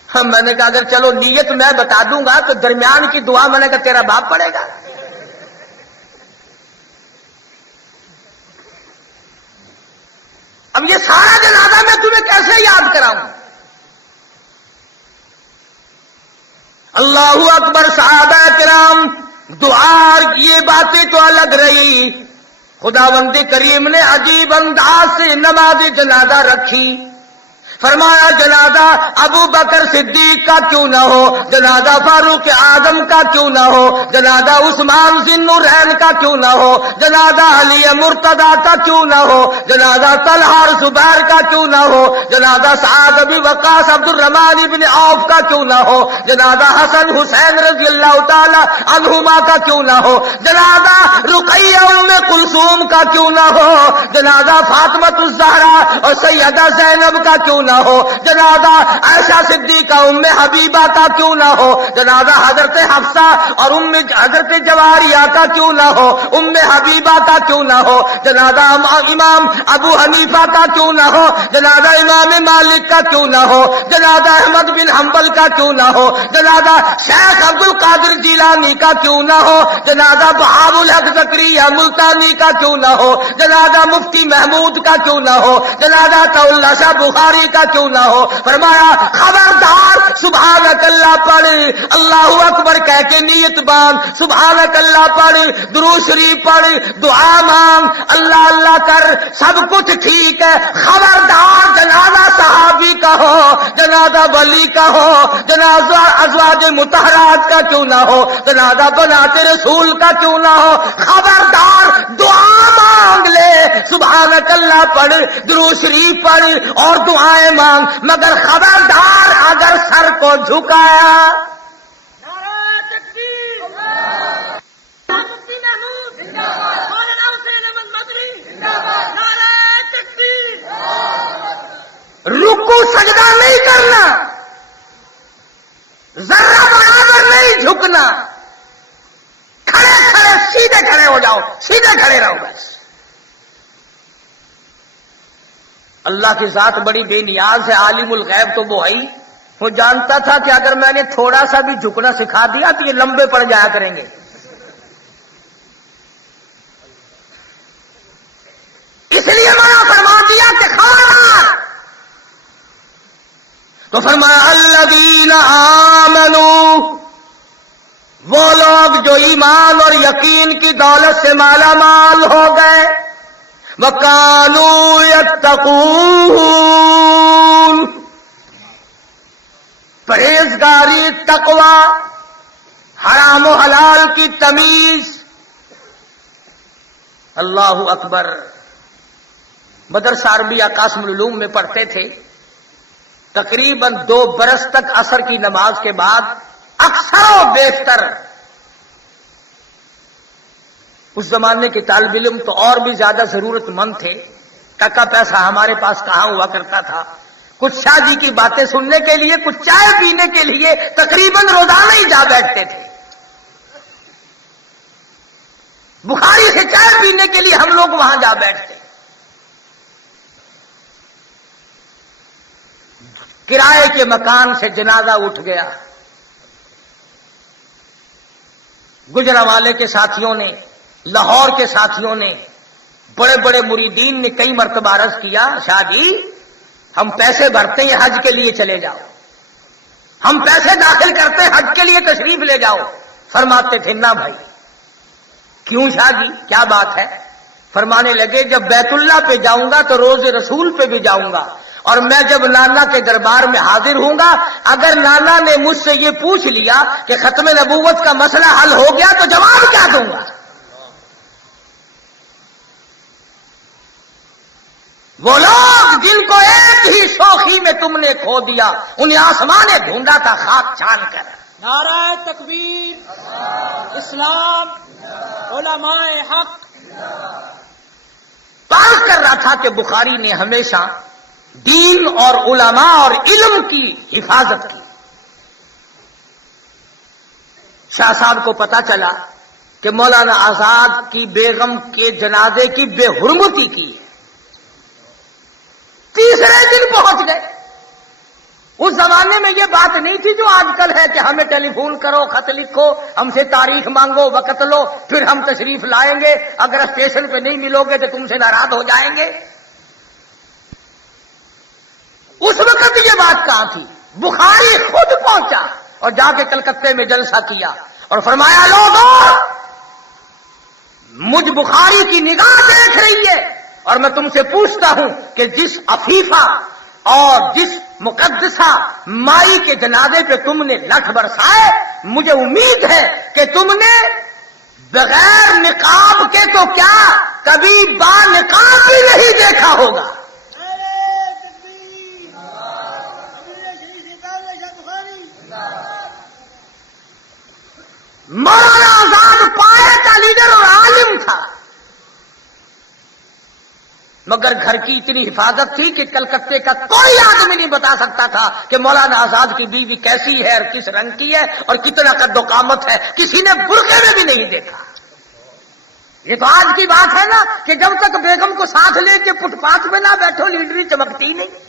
میں نے کہا اگر چلو نیت میں بتا دوں گا تو درمیان کی دعا میں نے کہا تیرا باپ پڑے گا۔ اب یہ سارا جنازہ میں تمہیں کیسے یاد کراؤں؟ اللہ اکبر، صحابہ کرام، دعا یہ باتیں تو الگ رہی، خداوند کریم نے عجیب انداز سے نماز جنازہ رکھی۔ فرمایا جنازہ ابو بکر صدیق کا کیوں نہ ہو، جنازہ فاروق اعظم کا کیوں نہ ہو، جنازہ عثمان ذی النورین کا کیوں نہ ہو، جنازہ علی مرتضی کا کیوں نہ ہو، جنازہ طلحہ اور زبیر کا کیوں نہ ہو، جنازہ سعد بن وقاص عبد الرحمن بن عوف کا کیوں نہ ہو، جنازہ حسن حسین رضی اللہ تعالی عنہما کا کیوں نہ ہو، جنازہ رقیہ ام کلثوم کا کیوں نہ ہو، جنازہ فاطمہ الزہرا اور سیدہ زینب کا کیوں نہ ہو، جنازہ عائشہ صدیقہ ام حبیبہ کا کیوں نہ ہو، جنازہ حضرت حفصہ اور حضرت جواریہ کا کیوں نہ ہو، ام حبیبہ کا کیوں نہ ہو، جنازہ امام ابو حنیفہ کا کیوں نہ ہو، جنازہ امام مالک کا کیوں نہ ہو، جنازہ احمد بن حنبل کا کیوں نہ ہو، جنازہ شیخ عبد القادر جیلانی کا کیوں نہ ہو، جنازہ بہاء الحق زکریا ملتانی کا کیوں نہ ہو، جنازہ مفتی محمود کا کیوں نہ ہو، جنازہ طلحہ شاہ بخاری کا کیوں نہ ہو۔ فرمایا خبردار، سبحانک اللہ پڑھ، اللہ اکبر کہہ کے نیت باندھ، سبحانک اللہ پڑھ، درود شریف پڑھ، دعا مانگ، اللہ اللہ کر، سب کچھ ٹھیک ہے۔ خبردار جنازہ صحابی کا ہو، جنازہ ولی کا ہو، جنازہ ازواج مطہرات کا کیوں نہ ہو، جنازہ بنات رسول کا کیوں نہ ہو، خبردار دعا مانگ لے، سبحانک اللہ پڑھ، درود شریف پڑھ اور دعائیں مانگ، مگر خبردار اگر سر کو جھکایا، نعرہ تکبیر، مفتی محمود مولانا حسین احمد مدنی، نعرہ تکبیر، رکوع سجدہ نہیں کرنا، ذرہ برابر نہیں جھکنا، کھڑے کھڑے سیدھے کھڑے ہو جاؤ، سیدھے کھڑے رہو بس۔ اللہ کی ذات بڑی بے نیاز ہے، عالم الغیب تو وہ ہے، وہ جانتا تھا کہ اگر میں نے تھوڑا سا بھی جھکنا سکھا دیا تو یہ لمبے پڑ جایا کریں گے، اس لیے منع فرما دیا کہ خبردار۔ تو فرمایا الذین آمنوا، وہ لوگ جو ایمان اور یقین کی دولت سے مالا مال ہو گئے، وَكَانُوا يَتَّقُونَ، پرہیزگاری، تقوی، حرام و حلال کی تمیز۔ اللہ اکبر۔ مدرسہ عربیہ قاسم العلوم میں پڑھتے تھے، تقریباً 2 برس تک عصر کی نماز کے بعد اکثر و بیشتر اس زمانے کے طالب علم تو اور بھی زیادہ ضرورت مند تھے، ٹکا پیسہ ہمارے پاس کہاں ہوا کرتا تھا، کچھ شاہ جی کی باتیں سننے کے لیے، کچھ چائے پینے کے لیے تقریباً روزانہ ہی جا بیٹھتے تھے۔ بخاری سے چائے پینے کے لیے ہم لوگ وہاں جا بیٹھتے۔ کرائے کے مکان سے جنازہ اٹھ گیا، گجرانوالے کے ساتھیوں نے، لاہور کے ساتھیوں نے، بڑے بڑے مریدین نے کئی مرتبہ عرض کیا، شاہ جی ہم پیسے بھرتے ہیں حج کے لیے چلے جاؤ، ہم پیسے داخل کرتے ہیں حج کے لیے تشریف لے جاؤ۔ فرماتے تھے نہ بھائی۔ کیوں شاہ جی کیا بات ہے؟ فرمانے لگے جب بیت اللہ پہ جاؤں گا تو روز رسول پہ بھی جاؤں گا، اور میں جب نانا کے دربار میں حاضر ہوں گا، اگر نانا نے مجھ سے یہ پوچھ لیا کہ ختم نبوت کا مسئلہ حل ہو گیا تو جواب کیا دوں گا؟ وہ لوگ جن کو ایک ہی شوخی میں تم نے کھو دیا، انہیں آسمان نے ڈھونڈا تھا خاک چھان کر۔ نعرہ تکبیر، اسلام، علماء حق۔ بات کر رہا تھا کہ بخاری نے ہمیشہ دین اور علماء اور علم کی حفاظت کی۔ شاہ صاحب کو پتا چلا کہ مولانا آزاد کی بیگم کے جنازے کی بے حرمتی کی ہے، تیسرے دن پہنچ گئے۔ اس زمانے میں یہ بات نہیں تھی جو آج کل ہے کہ ہمیں ٹیلی فون کرو، خط لکھو، ہم سے تاریخ مانگو، وقت لو، پھر ہم تشریف لائیں گے، اگر اسٹیشن پہ نہیں ملو گے تو تم سے ناراض ہو جائیں گے۔ اس وقت یہ بات کہاں تھی؟ بخاری خود پہنچا اور جا کے کلکتے میں جلسہ کیا اور فرمایا لوگوں مجھ بخاری کی نگاہ دیکھ رہی ہے، اور میں تم سے پوچھتا ہوں کہ جس عفیفہ اور جس مقدسہ مائی کے جنازے پہ تم نے لٹھ برسائے، مجھے امید ہے کہ تم نے بغیر نقاب کے تو کیا کبھی با نقاب بھی نہیں دیکھا ہوگا۔ مولانا آزاد پائے کا لیڈر اور عالم تھا، مگر گھر کی اتنی حفاظت تھی کہ کلکتے کا کوئی آدمی نہیں بتا سکتا تھا کہ مولانا آزاد کی بیوی کیسی ہے اور کس رنگ کی ہے اور کتنا قد و قامت ہے، کسی نے برقعے میں بھی نہیں دیکھا۔ یہ تو آج کی بات ہے نا کہ جب تک بیگم کو ساتھ لے کے فٹ پاتھ میں نہ بیٹھو لیڈری چمکتی نہیں۔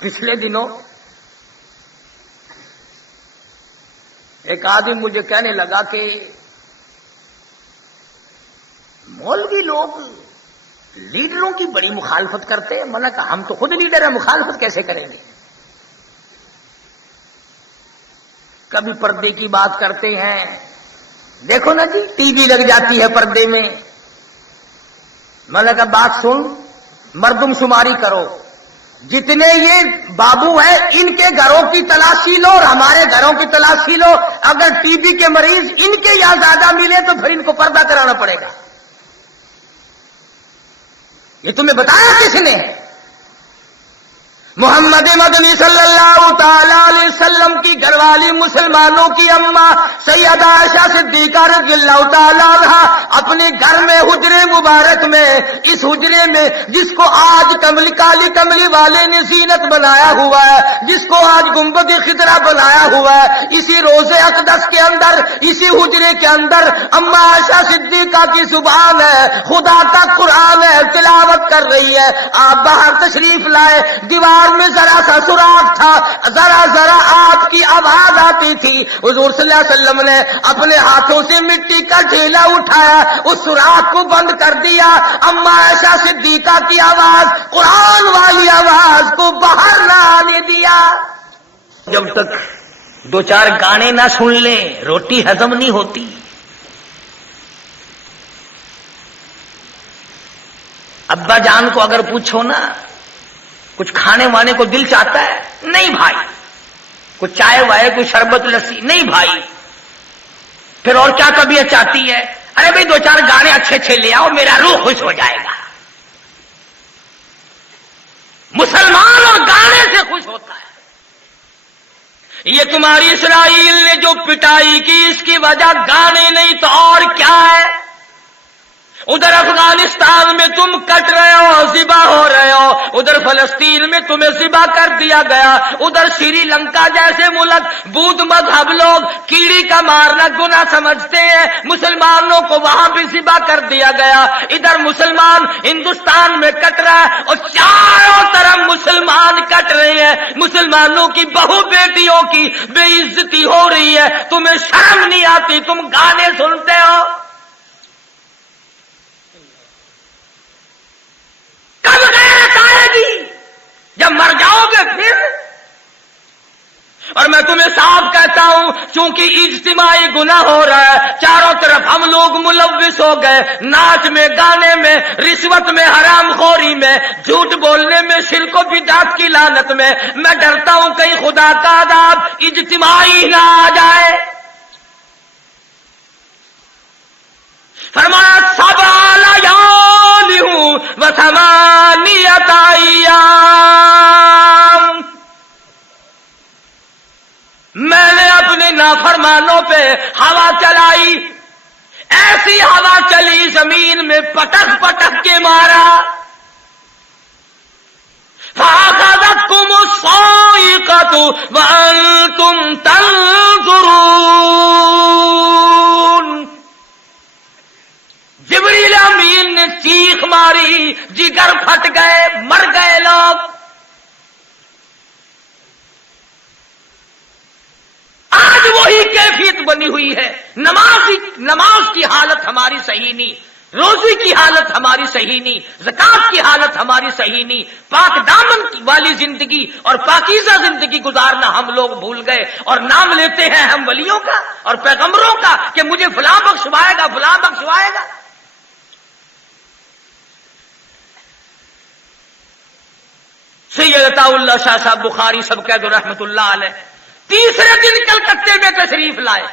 پچھلے دنوں ایک آدمی مجھے کہنے لگا کہ مولوی لوگ لیڈروں کی بڑی مخالفت کرتے ہیں۔ میں نے کہا ہم تو خود لیڈر ہیں، مخالفت کیسے کریں گے؟ کبھی پردے کی بات کرتے ہیں، دیکھو نا جی ٹی وی لگ جاتی ہے پردے میں۔ میں نے کہا بات سن، مردم شماری کرو، جتنے یہ بابو ہیں ان کے گھروں کی تلاشی لو اور ہمارے گھروں کی تلاشی لو، اگر ٹی بی کے مریض ان کے یہاں زیادہ ملے تو پھر ان کو پردہ کرانا پڑے گا۔ یہ تمہیں بتایا کس نے؟ محمد مدنی صلی اللہ تعالی علیہ وسلم کی گھر گھر والی مسلمانوں کی اماں سیدہ عائشہ صدیقہ رضی اللہ تعالیٰ عنہا اپنے گھر میں حجرے مبارک میں، اس حجرے میں جس کو آج کالی کملی والے نے زینت بنایا ہوا ہے، جس کو آج گنبد خضرا بنایا ہوا ہے، اسی روضے اقدس کے اندر، اسی حجرے کے اندر اماں عائشہ صدیقہ کی زبان ہے، خدا کا قرآن ہے، تلاوت کر رہی ہے۔ آپ باہر تشریف لائے، دیوار میں ذرا سا سوراخ تھا، ذرا ذرا آپ کی آواز آتی تھی، حضور صلی اللہ علیہ وسلم نے اپنے ہاتھوں سے مٹی کا ڈھیلا اٹھایا، اس سوراخ کو بند کر دیا، اماں عائشہ صدیقہ کی آواز، قرآن والی آواز کو باہر نہ آنے دیا۔ جب تک دو چار گانے نہ سن لیں روٹی ہضم نہیں ہوتی۔ ابا جان کو اگر پوچھو نا کچھ کھانے وانے کو دل چاہتا ہے؟ نہیں بھائی۔ کچھ چائے وائے، کوئی شربت لسی؟ نہیں بھائی۔ پھر اور کیا طبیعت چاہتی ہے؟ ارے بھائی دو چار گانے اچھے اچھے لے آؤ، میرا روح خوش ہو جائے گا۔ مسلمان اور گانے سے خوش ہوتا ہے۔ یہ تمہاری اسرائیل نے جو پٹائی کی اس کی وجہ گانے نہیں تو اور کیا ہے؟ ادھر افغانستان میں تم کٹ رہے ہو، ذبح ہو رہے ہو، ادھر فلسطین میں تمہیں ذبح کر دیا گیا، ادھر سری لنکا جیسے ملک بدھ مذہب لوگ کیڑی کا مارنا گناہ سمجھتے ہیں، مسلمانوں کو وہاں بھی ذبح کر دیا گیا، ادھر مسلمان ہندوستان میں کٹ رہا ہے اور چاروں طرف مسلمان کٹ رہے ہیں، مسلمانوں کی بہو بیٹیوں کی بے عزتی ہو رہی ہے، تمہیں شرم نہیں آتی؟ تم گانے سنتے ہو؟ کب غیرت آئے گی؟ جب مر جاؤ گے پھر۔ اور میں تمہیں صاف کہتا ہوں چونکہ اجتماعی گناہ ہو رہا ہے، چاروں طرف ہم لوگ ملوث ہو گئے، ناچ میں، گانے میں، رشوت میں، حرام خوری میں، جھوٹ بولنے میں، شرک و بدعت کی لعنت میں، میں ڈرتا ہوں کہیں خدا کا عذاب اجتماعی نہ آ جائے۔ فرمایا سبع لیال وثمانیۃ ایام، میں نے اپنے نافرمانوں پہ ہوا چلائی، ایسی ہوا چلی زمین میں پٹک پٹک کے مارا، فَأَخَذَتْكُمُ الصَّاعِقَةُ وَأَنْتُمْ تَنْظُرُونَ۔ جبریل امین نے چیخ ماری، جگر پھٹ گئے، مر گئے لوگ۔ آج وہی کیفیت بنی ہوئی ہے، نماز کی حالت ہماری صحیح نہیں، روزی کی حالت ہماری صحیح نہیں، زکات کی حالت ہماری صحیح نہیں، پاک دامن والی زندگی اور پاکیزہ زندگی گزارنا ہم لوگ بھول گئے، اور نام لیتے ہیں ہم ولیوں کا اور پیغمبروں کا کہ مجھے فلاں بخشوائے گا، فلاں بخشوائے گا۔ سید عطا اللہ شاہ صاحب بخاری سب کہہ دو رحمت اللہ علیہ، تیسرے دن کلکتے میں تشریف لائے،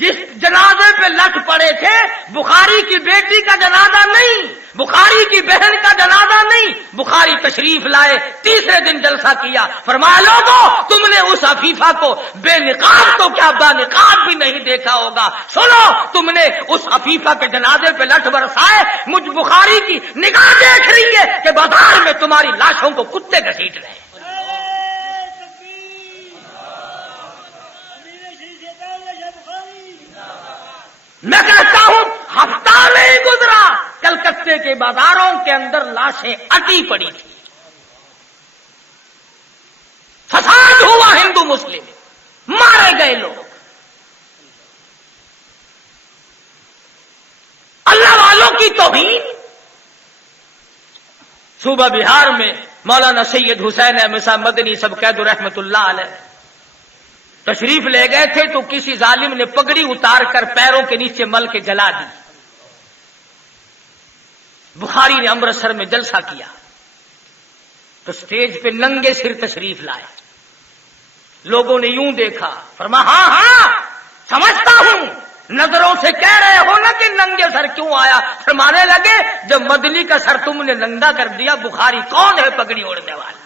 جس جنازے پہ لٹ پڑے تھے بخاری کی بیٹی کا جنازہ نہیں، بخاری کی بہن کا جنازہ نہیں، بخاری تشریف لائے، تیسرے دن جلسہ کیا، فرمایا لوگوں تم نے اس عفیفہ کو بے نقاب تو کیا با نقاب بھی نہیں دیکھا ہوگا، سنو تم نے اس عفیفہ کے جنازے پہ لٹ برسائے، مجھ بخاری کی نگاہ دیکھ رہی ہے کہ بازار میں تمہاری لاشوں کو کتے گھسیٹ رہے ہیں۔ میں کہتا ہوں ہفتہ نہیں گزرا کلکتے کے بازاروں کے اندر لاشیں اٹی پڑی تھی، فساد ہوا ہندو مسلم، مارے گئے لوگ۔ اللہ والوں کی توہین۔ صوبہ بہار میں مولانا سید حسین احمد صاحب مدنی سب قید رحمت اللہ علیہ تشریف لے گئے تھے تو کسی ظالم نے پگڑی اتار کر پیروں کے نیچے مل کے جلا دی۔ بخاری نے امرتسر میں جلسہ کیا تو سٹیج پہ ننگے سر تشریف لائے، لوگوں نے یوں دیکھا، فرمایا ہاں ہاں سمجھتا ہوں، نظروں سے کہہ رہے ہو نا کہ ننگے سر کیوں آیا؟ فرمانے لگے جب مدنی کا سر تم نے ننگا کر دیا، بخاری کون ہے پگڑی اوڑھنے والا؟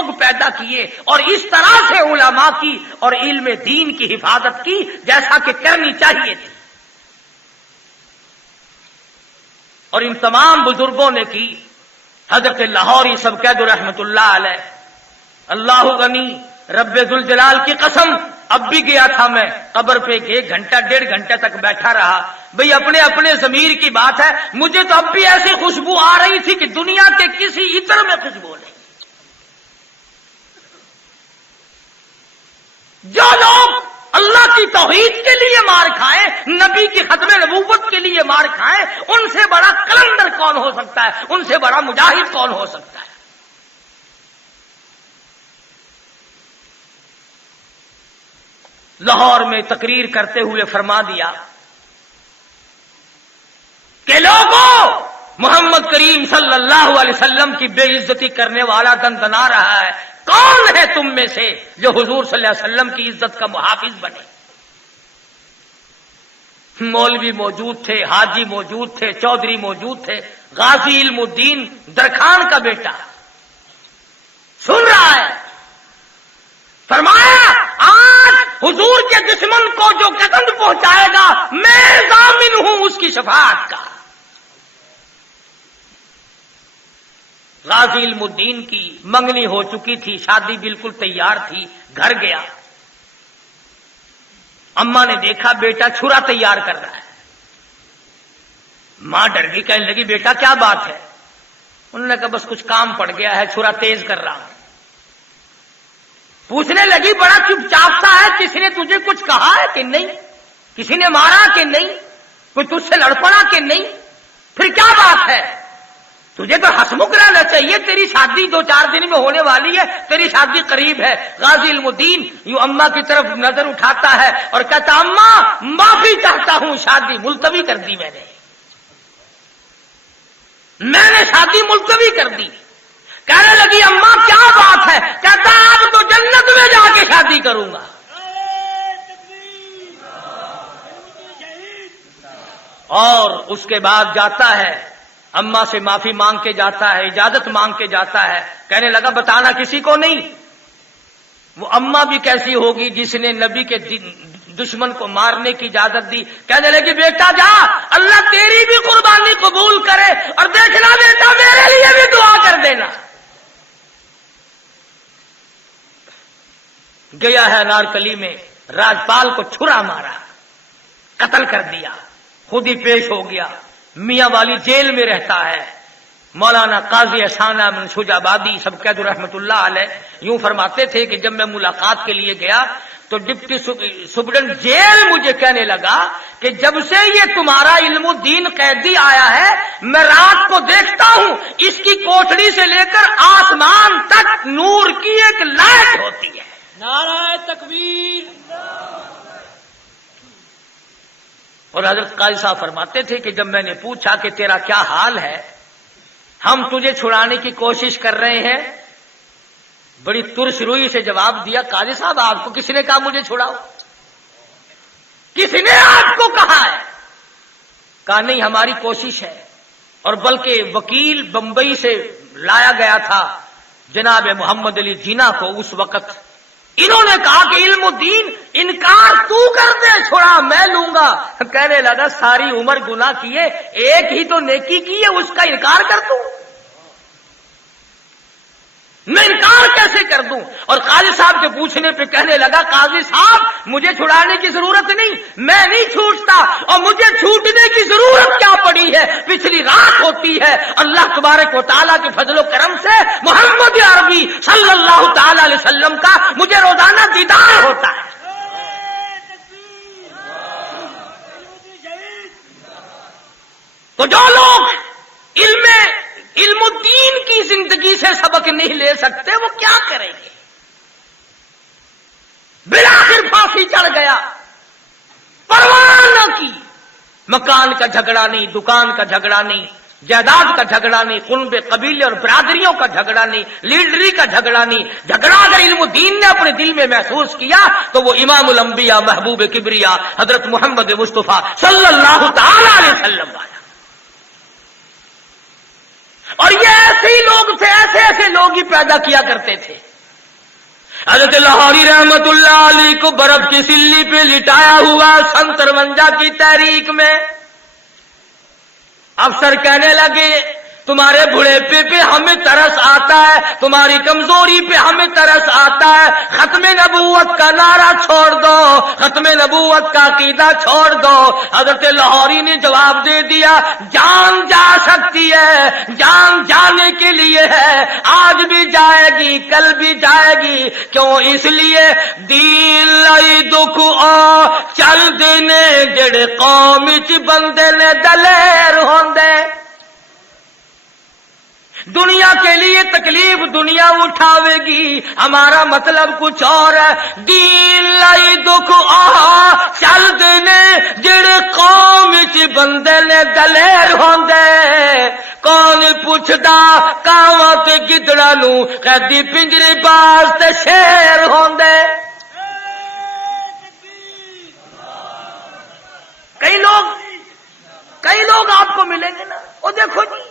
لوگ پیدا کیے اور اس طرح سے علماء کی اور علم دین کی حفاظت کی جیسا کہ کرنی چاہیے تھی. اور ان تمام بزرگوں نے کی. حضرت لاہوری سبکید رحمت اللہ علیہ، اللہ غنی رب ذوالجلال کی قسم، اب بھی گیا تھا میں قبر پہ 1 گھنٹہ 1.5 گھنٹے تک بیٹھا رہا. بھئی اپنے اپنے ضمیر کی بات ہے، مجھے تو اب بھی ایسی خوشبو آ رہی تھی کہ دنیا کے کسی عطر میں خوشبو نہیں. جو لوگ اللہ کی توحید کے لیے مار کھائیں، نبی کی ختم نبوت کے لیے مار کھائیں، ان سے بڑا کلندر کون ہو سکتا ہے؟ ان سے بڑا مجاہد کون ہو سکتا ہے؟ لاہور میں تقریر کرتے ہوئے فرما دیا کہ لوگوں، محمد کریم صلی اللہ علیہ وسلم کی بے عزتی کرنے والا دندنا رہا ہے. کون ہے تم میں سے جو حضور صلی اللہ علیہ وسلم کی عزت کا محافظ بنے؟ مولوی موجود تھے، حاجی موجود تھے، چودھری موجود تھے. غازی علم الدین درخان کا بیٹا سن رہا ہے. فرمایا آج حضور کے دشمن کو جو گزند پہنچائے گا میں ضامن ہوں اس کی شفاعت کا. غازی علم الدین کی منگنی ہو چکی تھی، شادی بالکل تیار تھی. گھر گیا، اماں نے دیکھا بیٹا چھرا تیار کر رہا ہے. ماں ڈر گئی، کہنے لگی بیٹا کیا بات ہے؟ انہوں نے کہا بس کچھ کام پڑ گیا ہے، چھرا تیز کر رہا ہوں. پوچھنے لگی بڑا چپ چاپ سا ہے، کسی نے تجھے کچھ کہا ہے کہ نہیں؟ کسی نے مارا کہ نہیں؟ کوئی تجھ سے لڑ پڑا کہ نہیں؟ پھر کیا بات ہے؟ تجھے تو ہسمکھ رہنا چاہیے، تیری شادی 2-4 دن میں ہونے والی ہے، تیری شادی قریب ہے. غازی علم الدین یوں اماں کی طرف نظر اٹھاتا ہے اور کہتا اماں معافی چاہتا ہوں، شادی ملتوی کر دی میں نے شادی ملتوی کر دی. کہنے لگی اماں کیا بات ہے؟ کہتا اب تو جنت میں جا کے شادی کروں گا. اور اس کے بعد جاتا ہے، اماں سے معافی مانگ کے جاتا ہے، اجازت مانگ کے جاتا ہے. کہنے لگا بتانا کسی کو نہیں. وہ اماں بھی کیسی ہوگی جس نے نبی کے دشمن کو مارنے کی اجازت دی. کہنے لگی بیٹا جا، اللہ تیری بھی قربانی قبول کرے، اور دیکھنا بیٹا میرے لیے بھی دعا کر دینا. گیا ہے نارکلی میں، راجپال کو چھرا مارا، قتل کر دیا، خود ہی پیش ہو گیا. میاں والی جیل میں رہتا ہے. مولانا قاضی احسان احمد شجابادی سبکید رحمت اللہ علیہ یوں فرماتے تھے کہ جب میں ملاقات کے لیے گیا تو ڈپٹی سپرنٹینڈنٹ جیل مجھے کہنے لگا کہ جب سے یہ تمہارا علم الدین قیدی آیا ہے میں رات کو دیکھتا ہوں اس کی کوٹڑی سے لے کر آسمان تک نور کی ایک لائٹ ہوتی ہے. نعرہ تکبیر. اور حضرت قاضی صاحب فرماتے تھے کہ جب میں نے پوچھا کہ تیرا کیا حال ہے، ہم تجھے چھڑانے کی کوشش کر رہے ہیں، بڑی ترش روئی سے جواب دیا قاضی صاحب آپ کو کسی نے کہا مجھے چھڑاؤ؟ کسی نے آپ کو کہا ہے؟ کہا نہیں ہماری کوشش ہے. اور بلکہ وکیل بمبئی سے لایا گیا تھا جناب محمد علی جینا کو. اس وقت انہوں نے کہا کہ علم الدین انکار تو کر دے، چھوڑا میں لوں گا. کہنے لگا ساری عمر گناہ کیے، ایک ہی تو نیکی کی ہے، اس کا انکار کر دوں؟ میں انکار کیسے کر دوں؟ اور قاضی صاحب کے پوچھنے پہ کہنے لگا قاضی صاحب مجھے چھڑانے کی ضرورت نہیں، میں نہیں چھوٹتا، اور مجھے چھوٹنے کی ضرورت کیا پڑی ہے؟ پچھلی رات ہوتی ہے اللہ تبارک و تعالیٰ کے فضل و کرم سے محمد عربی صلی اللہ تعالی علیہ وسلم کا مجھے روزانہ دیدار ہوتا ہے. تو جو لوگ علم الدین کی زندگی سے سبق نہیں لے سکتے وہ کیا کریں گے؟ بالآخر پھانسی چڑھ گیا، پرواہ نہ کی. مکان کا جھگڑا نہیں، دکان کا جھگڑا نہیں، جائیداد کا جھگڑا نہیں، قرب قبیلے اور برادریوں کا جھگڑا نہیں، لیڈری کا جھگڑا نہیں. جھگڑا اگر علم الدین نے اپنے دل میں محسوس کیا تو وہ امام الانبیاء محبوب کبریا حضرت محمد مصطفیٰ صلی اللہ تعالی علیہ وسلم آیا. اور یہ ایسے ہی لوگ تھے، ایسے لوگ ہی پیدا کیا کرتے تھے. حضرت لاہوری رحمت اللہ علیہ کو برف کی سلی پہ لٹایا ہوا 53 کی تحریک میں افسر کہنے لگے تمہارے بڑھاپے پہ ہمیں ترس آتا ہے، تمہاری کمزوری پہ ہمیں ترس آتا ہے، ختم نبوت کا نعرہ چھوڑ دو، ختم نبوت کا عقیدہ چھوڑ دو۔ حضرت لاہوری نے جواب دے دیا جان جا سکتی ہے، جان جانے کے لیے ہے، آج بھی جائے گی کل بھی جائے گی، کیوں؟ اس لیے دین لائی دکھ آ چل دینے جڑے قوم چ بندے نے دلیر ہوندے۔ دنیا کے لیے تکلیف دنیا اٹھاوے گی، ہمارا مطلب کچھ اور ہے۔ دین لائی دکھ آ چل دینے جڑے قوم چ بندے نے دلیر ہوندے۔ کون پوچھدا کاواں تے گدڑاں نوں، قیدی پنجرے باز تے شیر ہوندے۔ کئی لوگ آپ کو ملیں گے نا، وہ دیکھو جی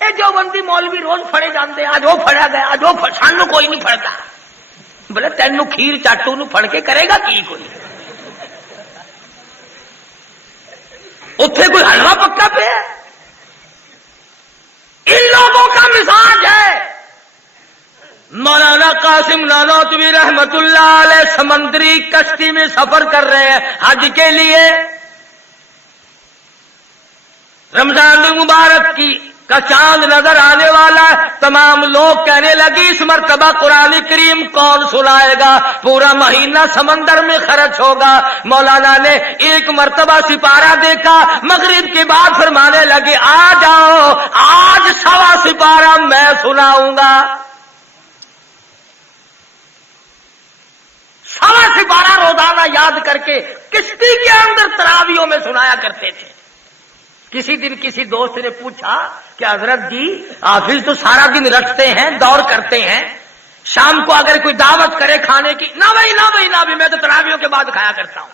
اے جو بندی مولوی روز پھڑے جاندے، آج وہ پھڑا گیا، آج وہ سانو کوئی نہیں پھڑتا۔ بولے تینوں کھیر چاٹو نو پھڑ کے کرے گا کی کوئی؟ اتنے کوئی حلوہ پکا پہ ہے؟ ان لوگوں کا مزاج ہے۔ مولانا قاسم نانوتوی رحمت اللہ علیہ سمندری کشتی میں سفر کر رہے ہیں حج کے لیے۔ رمضان المبارک کا چاند نظر آنے والا ہے، تمام لوگ کہنے لگے اس مرتبہ قرآن کریم کون سنائے گا، پورا مہینہ سمندر میں خرچ ہوگا۔ مولانا نے ایک مرتبہ سپارہ دیکھا، مغرب کے بعد فرمانے لگے آ جاؤ آج 1.25 سپارہ میں سناؤں گا۔ 1.25 سپارہ روزانہ یاد کر کے کشتی کے اندر تراویحوں میں سنایا کرتے تھے۔ کسی دن کسی دوست نے پوچھا کہ حضرت جی حافظ تو سارا دن رٹتے ہیں، دور کرتے ہیں، شام کو اگر کوئی دعوت کرے کھانے کی، نہ بھائی میں تو تراویحوں کے بعد کھایا کرتا ہوں،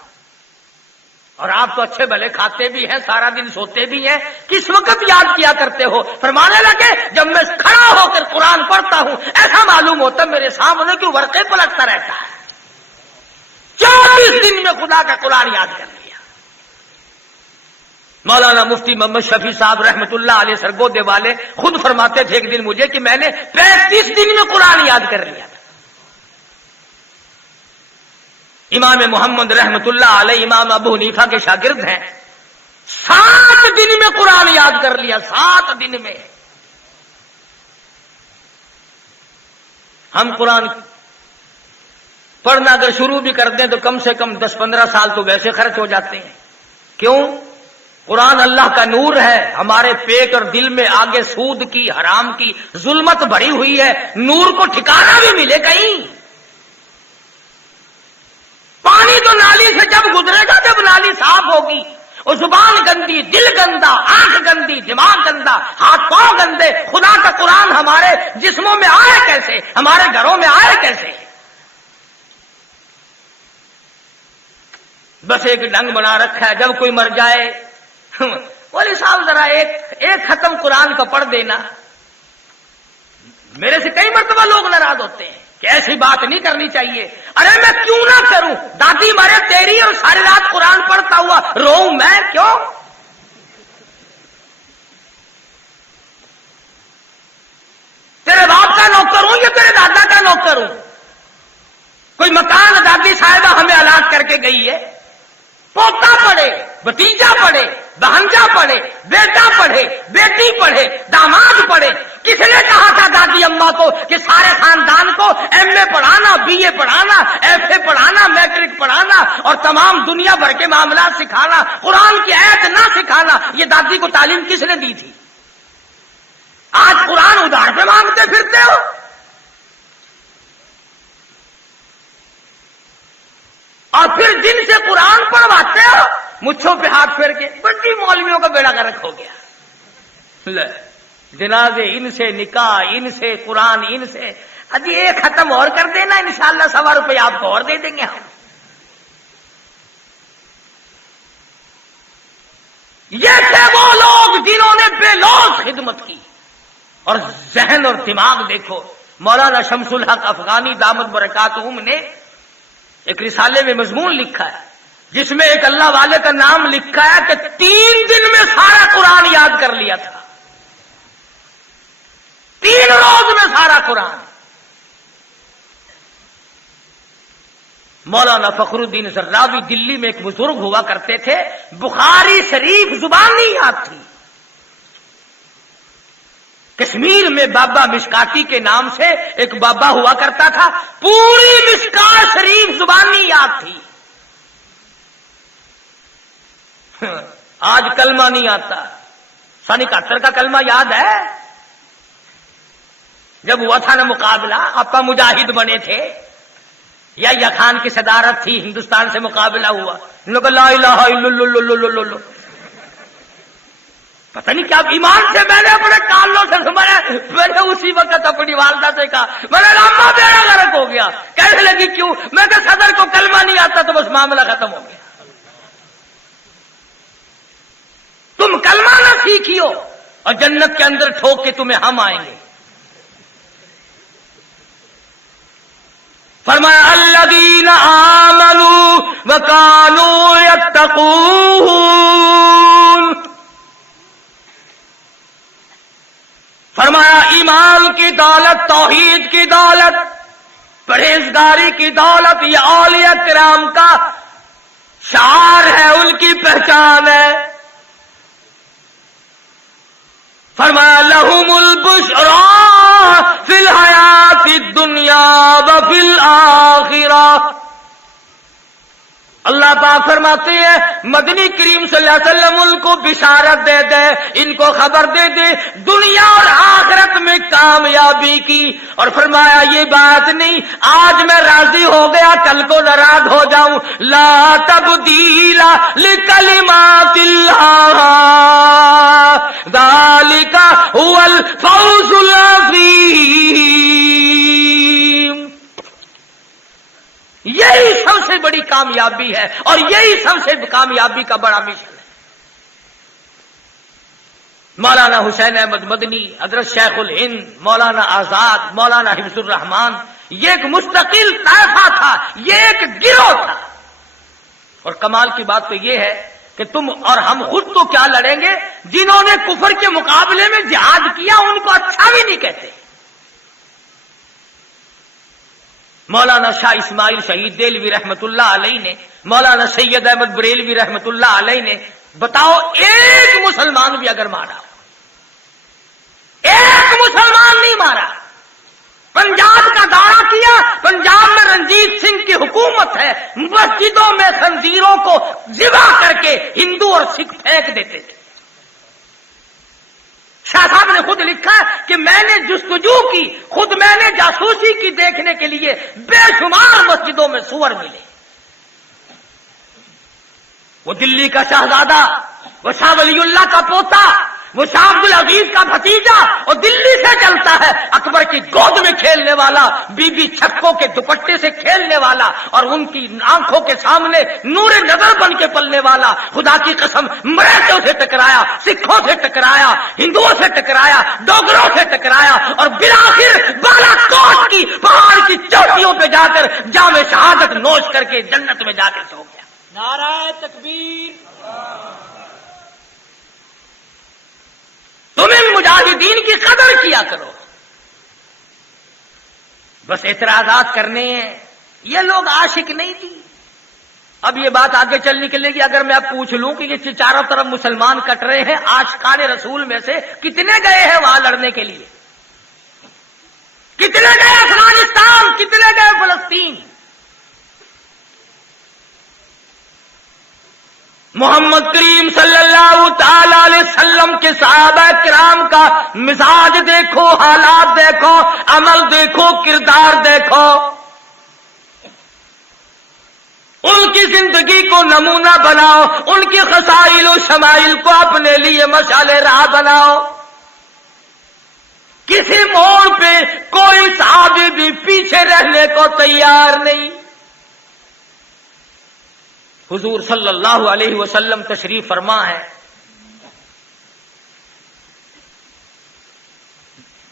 اور آپ تو اچھے بھلے کھاتے بھی ہیں، سارا دن سوتے بھی ہیں، کس وقت یاد کیا کرتے ہو؟ فرمانے لگے جب میں کھڑا ہو کر قرآن پڑھتا ہوں ایسا معلوم ہوتا میرے سامنے کہ ورقے پلٹتا رہتا ہے۔ 24 دن میں خدا کا قرآن یاد کر لیا۔ مولانا مفتی محمد شفیع صاحب رحمت اللہ علیہ سرگودے والے خود فرماتے تھے ایک دن مجھے کہ میں نے 35 دن میں قرآن یاد کر لیا تھا۔ امام محمد رحمت اللہ علیہ امام ابو حنیفہ کے شاگرد ہیں، 7 دن میں قرآن یاد کر لیا، 7 دن میں۔ ہم قرآن پڑھنا اگر شروع بھی کر دیں تو کم سے کم 10-15 سال تو ویسے خرچ ہو جاتے ہیں۔ کیوں؟ قرآن اللہ کا نور ہے، ہمارے پیٹ اور دل میں آگے سود کی حرام کی ظلمت بھری ہوئی ہے، نور کو ٹھکانا بھی ملے کہیں۔ پانی تو نالی سے جب گزرے گا جب نالی صاف ہوگی، اور زبان گندی، دل گندا، آنکھ گندی، دماغ گندا، ہاتھ پاؤں گندے، خدا کا قرآن ہمارے جسموں میں آئے کیسے، ہمارے گھروں میں آئے کیسے؟ بس ایک ڈنگ بنا رکھا ہے، جب کوئی مر جائے بولے صاحب ذرا ایک ختم قرآن کا پڑھ دینا۔ میرے سے کئی مرتبہ لوگ ناراض ہوتے ہیں کہ ایسی بات نہیں کرنی چاہیے۔ ارے میں کیوں نہ کروں؟ دادی مرے تیری اور ساری رات قرآن پڑھتا ہوا روؤں میں کیوں؟ تیرے باپ کا نوکر ہوں یا تیرے دادا کا نوکر ہوں؟ کوئی مکان دادی صاحبہ ہمیں الاٹ کر کے گئی ہے، پوتا پڑھے، بھتیجا پڑھے، بہنجا پڑھے، بیٹا پڑھے، بیٹی پڑھے، داماد پڑھے۔ کس نے کہا تھا دادی اماں کو کہ سارے خاندان کو ایم اے پڑھانا، بی اے پڑھانا، ایف اے پڑھانا، میٹرک پڑھانا اور تمام دنیا بھر کے معاملات سکھانا، قرآن کی آیت نہ سکھانا؟ یہ دادی کو تعلیم کس نے دی تھی؟ آج قرآن ادھار پہ مانگتے پھرتے ہو۔ اور پھر جن سے قرآن پڑھواتے ہو مچھوں پہ ہاتھ پھیر کے بڑی مولویوں کا بیڑا گرک ہو گیا۔ جنازے ان سے، نکاح ان سے، قرآن ان سے۔ ابھی ایک ختم اور کر دینا، انشاءاللہ 1.25 روپے آپ کو اور دے دیں گے ہم۔ یہ تھے وہ لوگ جنہوں نے بے لوث خدمت کی، اور ذہن اور دماغ دیکھو۔ مولانا شمس الحق افغانی دامت برکاتہم نے ایک رسالے میں مضمون لکھا ہے جس میں ایک اللہ والے کا نام لکھا ہے کہ 3 دن میں سارا قرآن یاد کر لیا تھا، 3 روز میں سارا قرآن۔ مولانا فخر الدین زراوی دلی میں ایک بزرگ ہوا کرتے تھے، بخاری شریف زبانی یاد تھی۔ کشمیر میں بابا مشکاتی کے نام سے ایک بابا ہوا کرتا تھا، پوری مشکات شریف زبانی یاد تھی۔ آج کلمہ نہیں آتا، سن 71 کا کلمہ یاد ہے؟ جب ہوا تھا نا مقابلہ، آپا مجاہد بنے تھے، یا خان کی صدارت تھی، ہندوستان سے مقابلہ ہوا، ان لوگ لا الہ الا اللہ، پتہ نہیں کیا ایمان سے میں نے اپنے کانوں سے سنا، میں نے اسی وقت اپنی والدہ سے کہا، میں نے اماں بیڑا غرق ہو گیا۔ کہنے لگی کیوں؟ میں کہ صدر کو کلمہ نہیں آتا تو بس معاملہ ختم ہو گیا۔ تم کلمہ نہ سیکھیو اور جنت کے اندر ٹھوک کے تمہیں ہم آئیں گے۔ فرمایا الذین آمنوا وکانوا یتقون، فرمایا ایمان کی دولت، توحید کی دولت، پرہیزگاری کی دولت یہ اولیاء کرام کا شعار ہے، ان کی پہچان ہے۔ فرمایا لہم البشریٰ فی الحیات الدنیا وفی الآخرہ، اللہ پاک فرماتے ہیں مدنی کریم صلی اللہ علیہ وسلم ان کو بشارت دے دے، ان کو خبر دے دے دنیا اور آخرت میں کامیابی کی۔ اور فرمایا یہ بات نہیں آج میں راضی ہو گیا کل کو ناراض ہو جاؤں، لا تبدیل لکلمات اللہ ذالک هو الفوز العظیم، یہی سب سے بڑی کامیابی ہے اور یہی سب سے کامیابی کا بڑا مشن ہے۔ مولانا حسین احمد مدنی، حضرت شیخ الہند، مولانا آزاد، مولانا حفظ الرحمان، یہ ایک مستقل طائفہ تھا، یہ ایک گروہ تھا۔ اور کمال کی بات تو یہ ہے کہ تم اور ہم خود تو کیا لڑیں گے، جنہوں نے کفر کے مقابلے میں جہاد کیا ان کو اچھا بھی نہیں کہتے۔ مولانا شاہ اسماعیل شہید دہلوی رحمت اللہ علیہ نے، مولانا سید احمد بریلوی رحمت اللہ علیہ نے، بتاؤ ایک مسلمان بھی اگر مارا، ایک مسلمان نہیں مارا۔ پنجاب کا دورہ کیا، پنجاب میں رنجیت سنگھ کی حکومت ہے، مسجدوں میں خنزیروں کو ذبح کر کے ہندو اور سکھ پھینک دیتے تھے۔ شاہ صاحب نے خود لکھا کہ میں نے جستجو کی، خود میں نے جاسوسی کی دیکھنے کے لیے بے شمار مسجدوں میں سور ملے۔ وہ دلی کا شہزادہ، وہ شاہ ولی اللہ کا پوتا، وہ شاہ عبد العزیز کا بھتیجا، اور دلی سے چلتا ہے، اکبر کی گود میں کھیلنے والا، بی بی چھکوں کے دوپٹے سے کھیلنے والا، اور ان کی آنکھوں کے سامنے نور نظر بن کے پلنے والا، خدا کی قسم مراٹھوں سے ٹکرایا، سکھوں سے ٹکرایا، ہندوؤں سے ٹکرایا، ڈوگروں سے ٹکرایا، اور بالآخر بالا کوٹ کی پہاڑ کی چوٹیوں پہ جا کر جام شہادت نوش کر کے جنت میں جا کے سو گیا۔ نعرہ تکبیر، تم ان مجاہدین کی قدر کیا کرو۔ بس اعتراضات کرنے ہیں، یہ لوگ عاشق نہیں تھی۔ اب یہ بات آگے چل نکلے گی، اگر میں اب پوچھ لوں کہ یہ چاروں طرف مسلمان کٹ رہے ہیں، عاشقان رسول میں سے کتنے گئے ہیں وہاں لڑنے کے لیے؟ کتنے گئے افغانستان، کتنے گئے فلسطین؟ محمد کریم صلی اللہ تعالی علیہ وسلم کے صحابہ کرام کا مزاج دیکھو، حالات دیکھو، عمل دیکھو، کردار دیکھو، ان کی زندگی کو نمونہ بناؤ، ان کی خصائل و شمائل کو اپنے لیے مشعل راہ بناؤ۔ کسی موڑ پہ کوئی صحابی بھی پیچھے رہنے کو تیار نہیں۔ حضور صلی اللہ علیہ وسلم تشریف فرما ہے،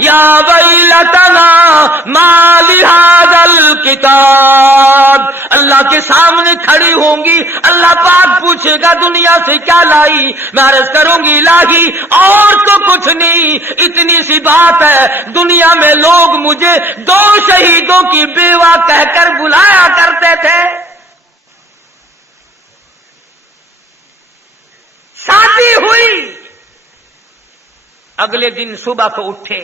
یا ویلتنا ما لہذا الکتاب، اللہ کے سامنے کھڑی ہوں گی، اللہ پاک پوچھے گا دنیا سے کیا لائی؟ میں عرض کروں گی الہی اور تو کچھ نہیں، اتنی سی بات ہے، دنیا میں لوگ مجھے 2 شہیدوں کی بیوہ کہہ کر بلایا کرتے تھے، شادی ہوئی، اگلے دن صبح کو اٹھے،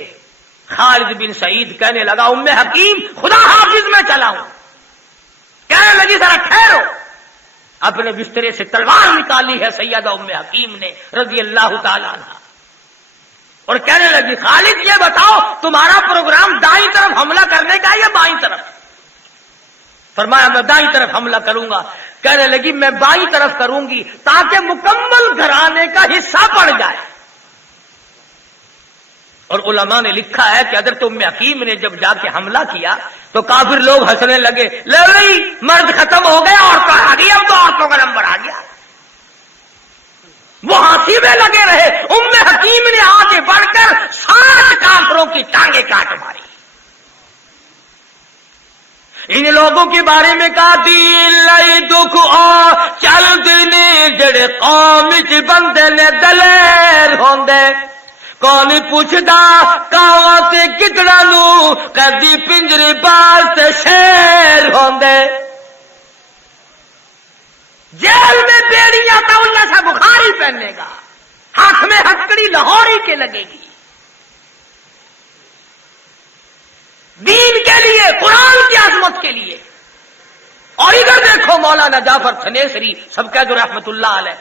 خالد بن سعید کہنے لگا ام حکیم خدا حافظ میں چلا ہوں، کہنے لگی ذرا ٹھہرو، اپنے بسترے سے تلوار نکالی ہے سیدہ ام حکیم نے رضی اللہ تعالی عنہ، اور کہنے لگی خالد یہ بتاؤ تمہارا پروگرام دائیں طرف حملہ کرنے کا یا بائیں طرف؟ فرمایا میں دائیں طرف حملہ کروں گا۔ کہنے لگی میں بائیں طرف کروں گی تاکہ مکمل گھرانے کا حصہ پڑ جائے، اور علماء نے لکھا ہے کہ حضرت ام حکیم نے جب جا کے حملہ کیا تو کافر لوگ ہنسنے لگے، لے بھائی مرد ختم ہو گیا، عورتیں آ گئی، اب تو عورتوں کا نمبر آ گیا، وہ ہنسی میں لگے رہے۔ ام حکیم نے آگے بڑھ کر 60 کافروں کی ٹانگیں کاٹ ماری۔ ان لوگوں کے بارے میں کہا دین لئی دکھ آ چل دینے جڑے قوم چ بندے نے دلیر ہوندے، کون پوچھدا کاواں تے کتڑا نو کدی پنجرے باز تے شیر ہوندے۔ جیل میں بیڑیاں تولیہ سا بخاری پہنے گا، ہاتھ میں ہتکڑی لاہوری کے لگے گی، دین کے لیے، قرآن کی عظمت کے لیے۔ اور ادھر دیکھو مولانا جعفر تھنیسری سب کہہ دو رحمت اللہ علیہ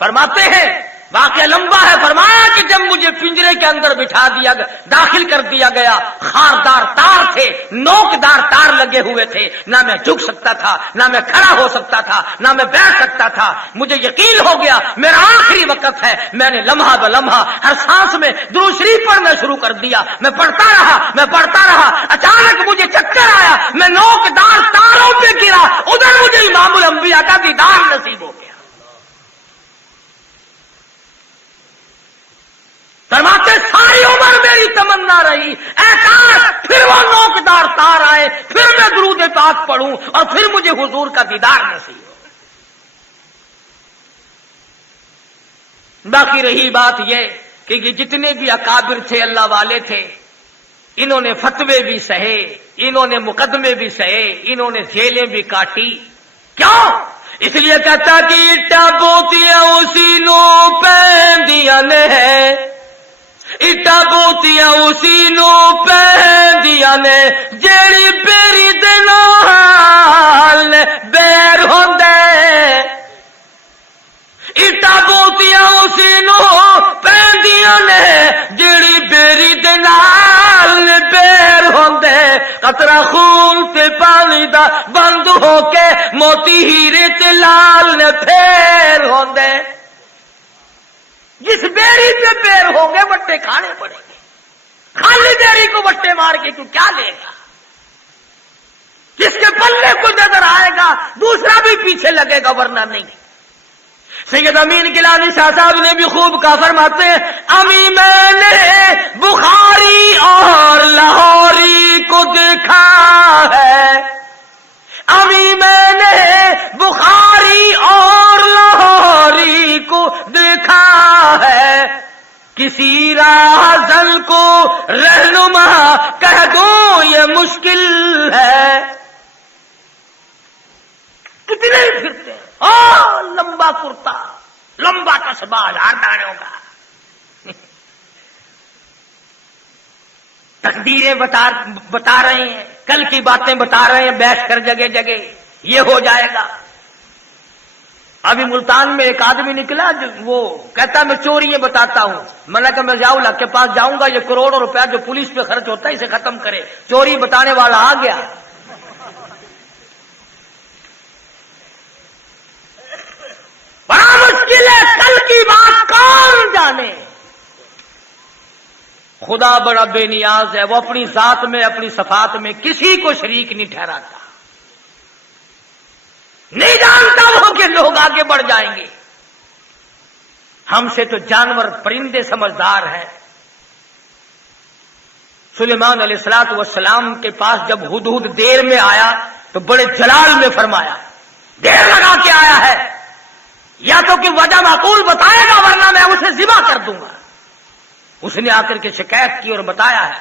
فرماتے ہیں، واقعہ لمبا ہے، فرمایا کہ جب مجھے پنجرے کے اندر بٹھا دیا داخل کر دیا گیا، خاردار تار تھے، نوکدار تار لگے ہوئے تھے، نہ میں جھک سکتا تھا، نہ میں کھڑا ہو سکتا تھا، نہ میں بیٹھ سکتا تھا۔ مجھے یقین ہو گیا میرا آخری وقت ہے، میں نے لمحہ بلمحہ ہر سانس میں درود شریف پڑھنا شروع کر دیا، میں پڑھتا رہا، اچانک مجھے چکر آیا، میں نوکدار تاروں پہ گرا، ادھر مجھے امام الانبیاء کا دیدار نصیب ہو گیا۔ فرماتے ساری عمر میری تمنا رہی اے کاش پھر وہ نوکدار تار آئے، پھر میں درود پاک پڑھوں اور پھر مجھے حضور کا دیدار نصیب ہو۔ باقی رہی بات یہ کہ یہ جتنے بھی اکابر تھے، اللہ والے تھے، انہوں نے فتوے بھی سہے، انہوں نے مقدمے بھی سہے، انہوں نے جیلیں بھی کاٹی۔ کیوں؟ اس لیے کہتا کہ اٹا بوتیاں اسی نو پہندیاں نے، اٹا بوتیاں اسی نو پہندیاں نے، جیڑی بیری دے نال بیر ہوندے، اٹا بوتیاں اسی نو پہندیاں نے، جیڑی بیری دے نال بیر ہوندے، قطرہ خون تے پانی دا بند ہو کے موتی ہیرے تے لال نے پھیر ہوندے۔ جس بیری پہ پیر ہوں گے وٹے کھانے پڑیں گے، خالی بیری کو وٹے مار کے تو کیا لے گا؟ جس کے پلے کو نظر آئے گا دوسرا بھی پیچھے لگے گا، ورنہ نہیں۔ سید امین گیلانی شاہ صاحب نے بھی خوب کہا، فرماتے ہیں امی میں نے بخاری اور لاہوری کو دیکھا ہے، امی میں نے بخاری اور لاہوری کو دیکھا ہے، کسی راہزن کو رہنما کہہ دو یہ مشکل ہے۔ کتنے پھرتے ہیں، لمبا کرتا، لمبا قصبہ، 1000 دانوں کا، تقدیریں بتا رہے ہیں، کل کی باتیں بتا رہے ہیں، بیٹھ کر جگہ جگہ یہ ہو جائے گا۔ ابھی ملتان میں ایک آدمی نکلا جو وہ کہتا میں چوریاں بتاتا ہوں، میں نے کہا میں ضیاء الحق کے پاس جاؤں گا، یہ کروڑوں روپیہ جو پولیس پہ خرچ ہوتا ہے اسے ختم کرے۔ چوری بتانے والا آ گیا، بڑا مشکل ہے، کل کی بات کون جانے۔ خدا بڑا بے نیاز ہے، وہ اپنی ذات میں، اپنی صفات میں کسی کو شریک نہیں ٹھہراتا، نہیں جانتا وہ کہ لوگ آگے بڑھ جائیں گے۔ ہم سے تو جانور پرندے سمجھدار ہیں، سلیمان علیہ السلام کے پاس جب ہدہد دیر میں آیا تو بڑے جلال میں فرمایا دیر لگا کے آیا ہے، یا تو کہ وجہ معقول بتائے گا ورنہ میں اسے ذبح کر دوں گا۔ اس نے آ کر کے شکایت کی اور بتایا ہے،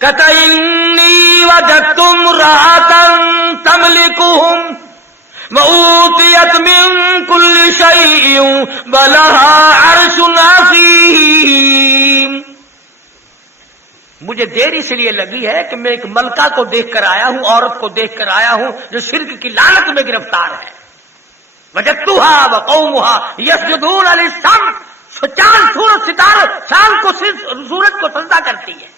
کہتا انی وجدت امرأة تملکہم وأوتیت من کل شیء ولہا عرش عظیم۔ مجھے دیر اس لیے لگی ہے کہ میں ایک ملکہ کو دیکھ کر آیا ہوں، عورت کو دیکھ کر آیا ہوں جو شرک کی لعنت میں گرفتار ہے۔ وجدتها وقومها یسجدون للشمس، چاند سورج ستارے شام کو سورج کو سجدہ کرتی ہے۔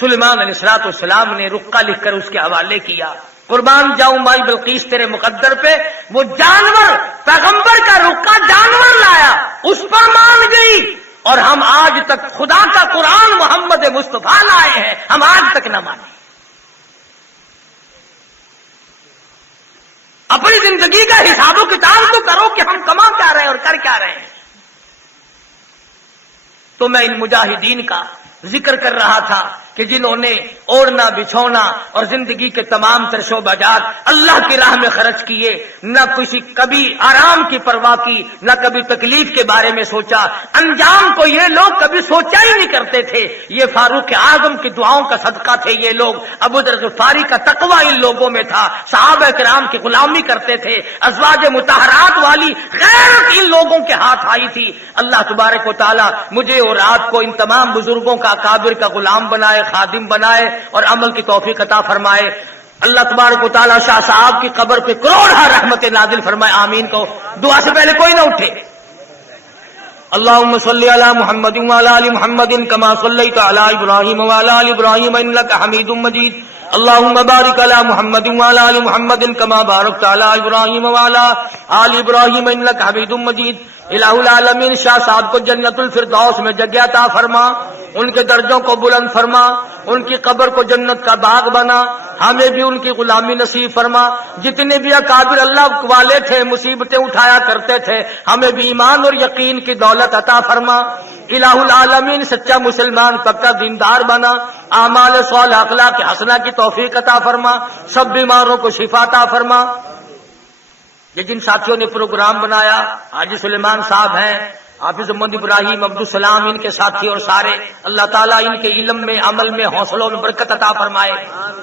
سلیمان علیہ السلام نے رقہ لکھ کر اس کے حوالے کیا، قربان جاؤں مائی بلقیس تیرے مقدر پہ، وہ جانور پیغمبر کا رقہ جانور لایا، اس پر مان گئی، اور ہم آج تک خدا کا قرآن محمد مصطفیٰ لائے ہیں، ہم آج تک نہ مانے۔ اپنی زندگی کا حساب و کتاب تو کرو کہ ہم کما کیا رہے ہیں اور کر کیا رہے ہیں۔ تو میں ان مجاہدین کا ذکر کر رہا تھا کہ جنہوں نے اوڑھنا بچھونا اور زندگی کے تمام تر شعبہ جات اللہ کی راہ میں خرچ کیے، نہ کبھی آرام کی پرواہ کی، نہ کبھی تکلیف کے بارے میں سوچا، انجام کو یہ لوگ کبھی سوچا ہی نہیں کرتے تھے۔ یہ فاروق اعظم کی دعاؤں کا صدقہ تھے یہ لوگ، ابو ذر غفاری کا تقوی ان لوگوں میں تھا، صحابہ کرام کی غلامی کرتے تھے، ازواج مطہرات والی غیرت ان لوگوں کے ہاتھ آئی تھی۔ اللہ تبارک و تعالی مجھے اور آپ کو ان تمام بزرگوں کا اکابر کا غلام بنائے، خادم بنائے اور عمل کی توفیق عطا فرمائے۔ اللہ تبارک و تعالی شاہ صاحب کی قبر پہ کروڑہ رحمت نازل فرمائے، آمین کو۔ دعا سے پہلے کوئی نہ اٹھے۔ اللہم صلی علی محمد وعلی آل محمد کما صلیت علی ابراہیم وعلی آل ابراہیم انک حمید مجید۔ اللہم بارک علی محمد وعلی آل محمد کما بارکت علی ابراہیم وعلی آل ابراہیم انک حمید مجید۔ الہ العالمین شاہ صاحب کو جنت الفردوس میں جگہ عطا فرما، ان کے درجوں کو بلند فرما، ان کی قبر کو جنت کا باغ بنا، ہمیں بھی ان کی غلامی نصیب فرما۔ جتنے بھی اکابر اللہ والے تھے مصیبتیں اٹھایا کرتے تھے، ہمیں بھی ایمان اور یقین کی دولت عطا فرما۔ الہ العالمین سچا مسلمان پکا دیندار بنا، اعمال صالح اخلاق حسنہ کی توفیق عطا فرما، سب بیماروں کو شفا عطا فرما۔ یہ جن ساتھیوں نے پروگرام بنایا، حاجی سلیمان صاحب ہیں، حافظ محمد ابراہیم، عبدالسلام، ان کے ساتھی اور سارے، اللہ تعالیٰ ان کے علم میں، عمل میں، حوصلوں میں برکت عطا فرمائے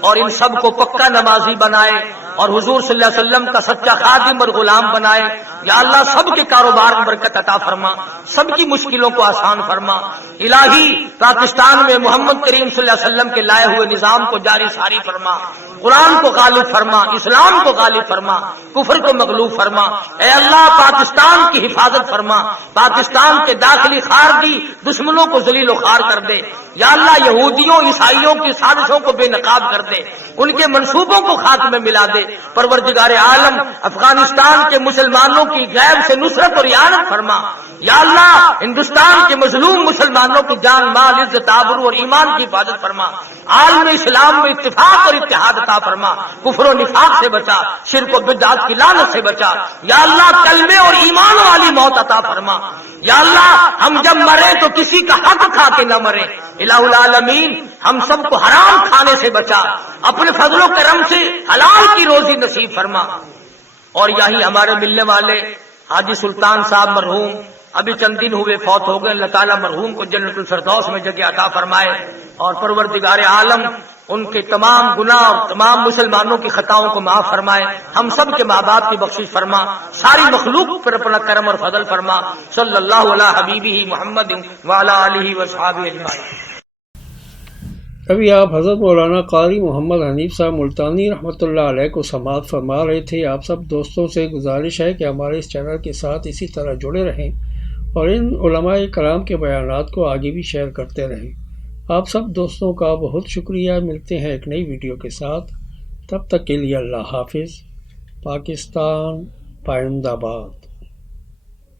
اور ان سب کو پکا نمازی بنائے اور حضور صلی اللہ علیہ وسلم کا سچا خادم اور غلام بنائے۔ یا اللہ سب کے کاروبار میں برکت عطا فرما، سب کی مشکلوں کو آسان فرما۔ الہی پاکستان میں محمد کریم صلی اللہ علیہ وسلم کے لائے ہوئے نظام کو جاری ساری فرما، قرآن کو غالب فرما، اسلام کو غالب فرما، کفر کو مغلوب فرما۔ اے اللہ پاکستان کی حفاظت فرما، پاکستان کے داخلی خارجی دشمنوں کو ذلیل و خوار کر دے۔ یا اللہ یہودیوں عیسائیوں کی سازشوں کو بے نقاب کر دے، ان کے منصوبوں کو خاک میں ملا دے۔ پروردگار عالم افغانستان کے مسلمانوں کی غیب سے نصرت اور اعانت فرما۔ یا اللہ ہندوستان کے مظلوم مسلمانوں کی جان مال عزت آبرو اور ایمان کی حفاظت فرما۔ عالم اسلام میں اتفاق اور اتحاد عطا فرما، کفر و نفاق سے بچا، شرک و بدعت کی لعنت سے بچا۔ یا اللہ کلمے اور ایمان والی موت عطا فرما۔ یا اللہ ہم جب مرے تو کسی کا حق کھا کے نہ مرے۔ الہ العالمین ہم سب کو حرام کھانے سے بچا، اپنے فضل و کرم سے حلال کی روزی نصیب فرما۔ اور یہی ہمارے ملنے والے حاجی سلطان صاحب مرحوم ابھی چند دن ہوئے فوت ہو گئے، اللہ تعالیٰ مرحوم کو جنت الفردوس میں جگہ عطا فرمائے اور پروردگار عالم ان کے تمام گناہ اور تمام مسلمانوں کی خطاؤں کو معاف فرمائے۔ ہم سب کے ماں باپ کی بخشش فرما، ساری مخلوق پر اپنا کرم اور فضل فرما۔ صلی اللہ علی حبیبہ محمد وعلی آلہ وصحبہ اجمعین۔ ابھی آپ حضرت مولانا قاری محمد حنیف صاحب ملتانی رحمۃ اللہ علیہ کو سماعت فرما رہے تھے۔ آپ سب دوستوں سے گزارش ہے کہ ہمارے اس چینل کے ساتھ اسی طرح جڑے رہیں اور ان علماء کرام کے بیانات کو آگے بھی شیئر کرتے رہیں۔ آپ سب دوستوں کا بہت شکریہ۔ ملتے ہیں ایک نئی ویڈیو کے ساتھ، تب تک کے لیے اللہ حافظ۔ پاکستان پائندہ باد۔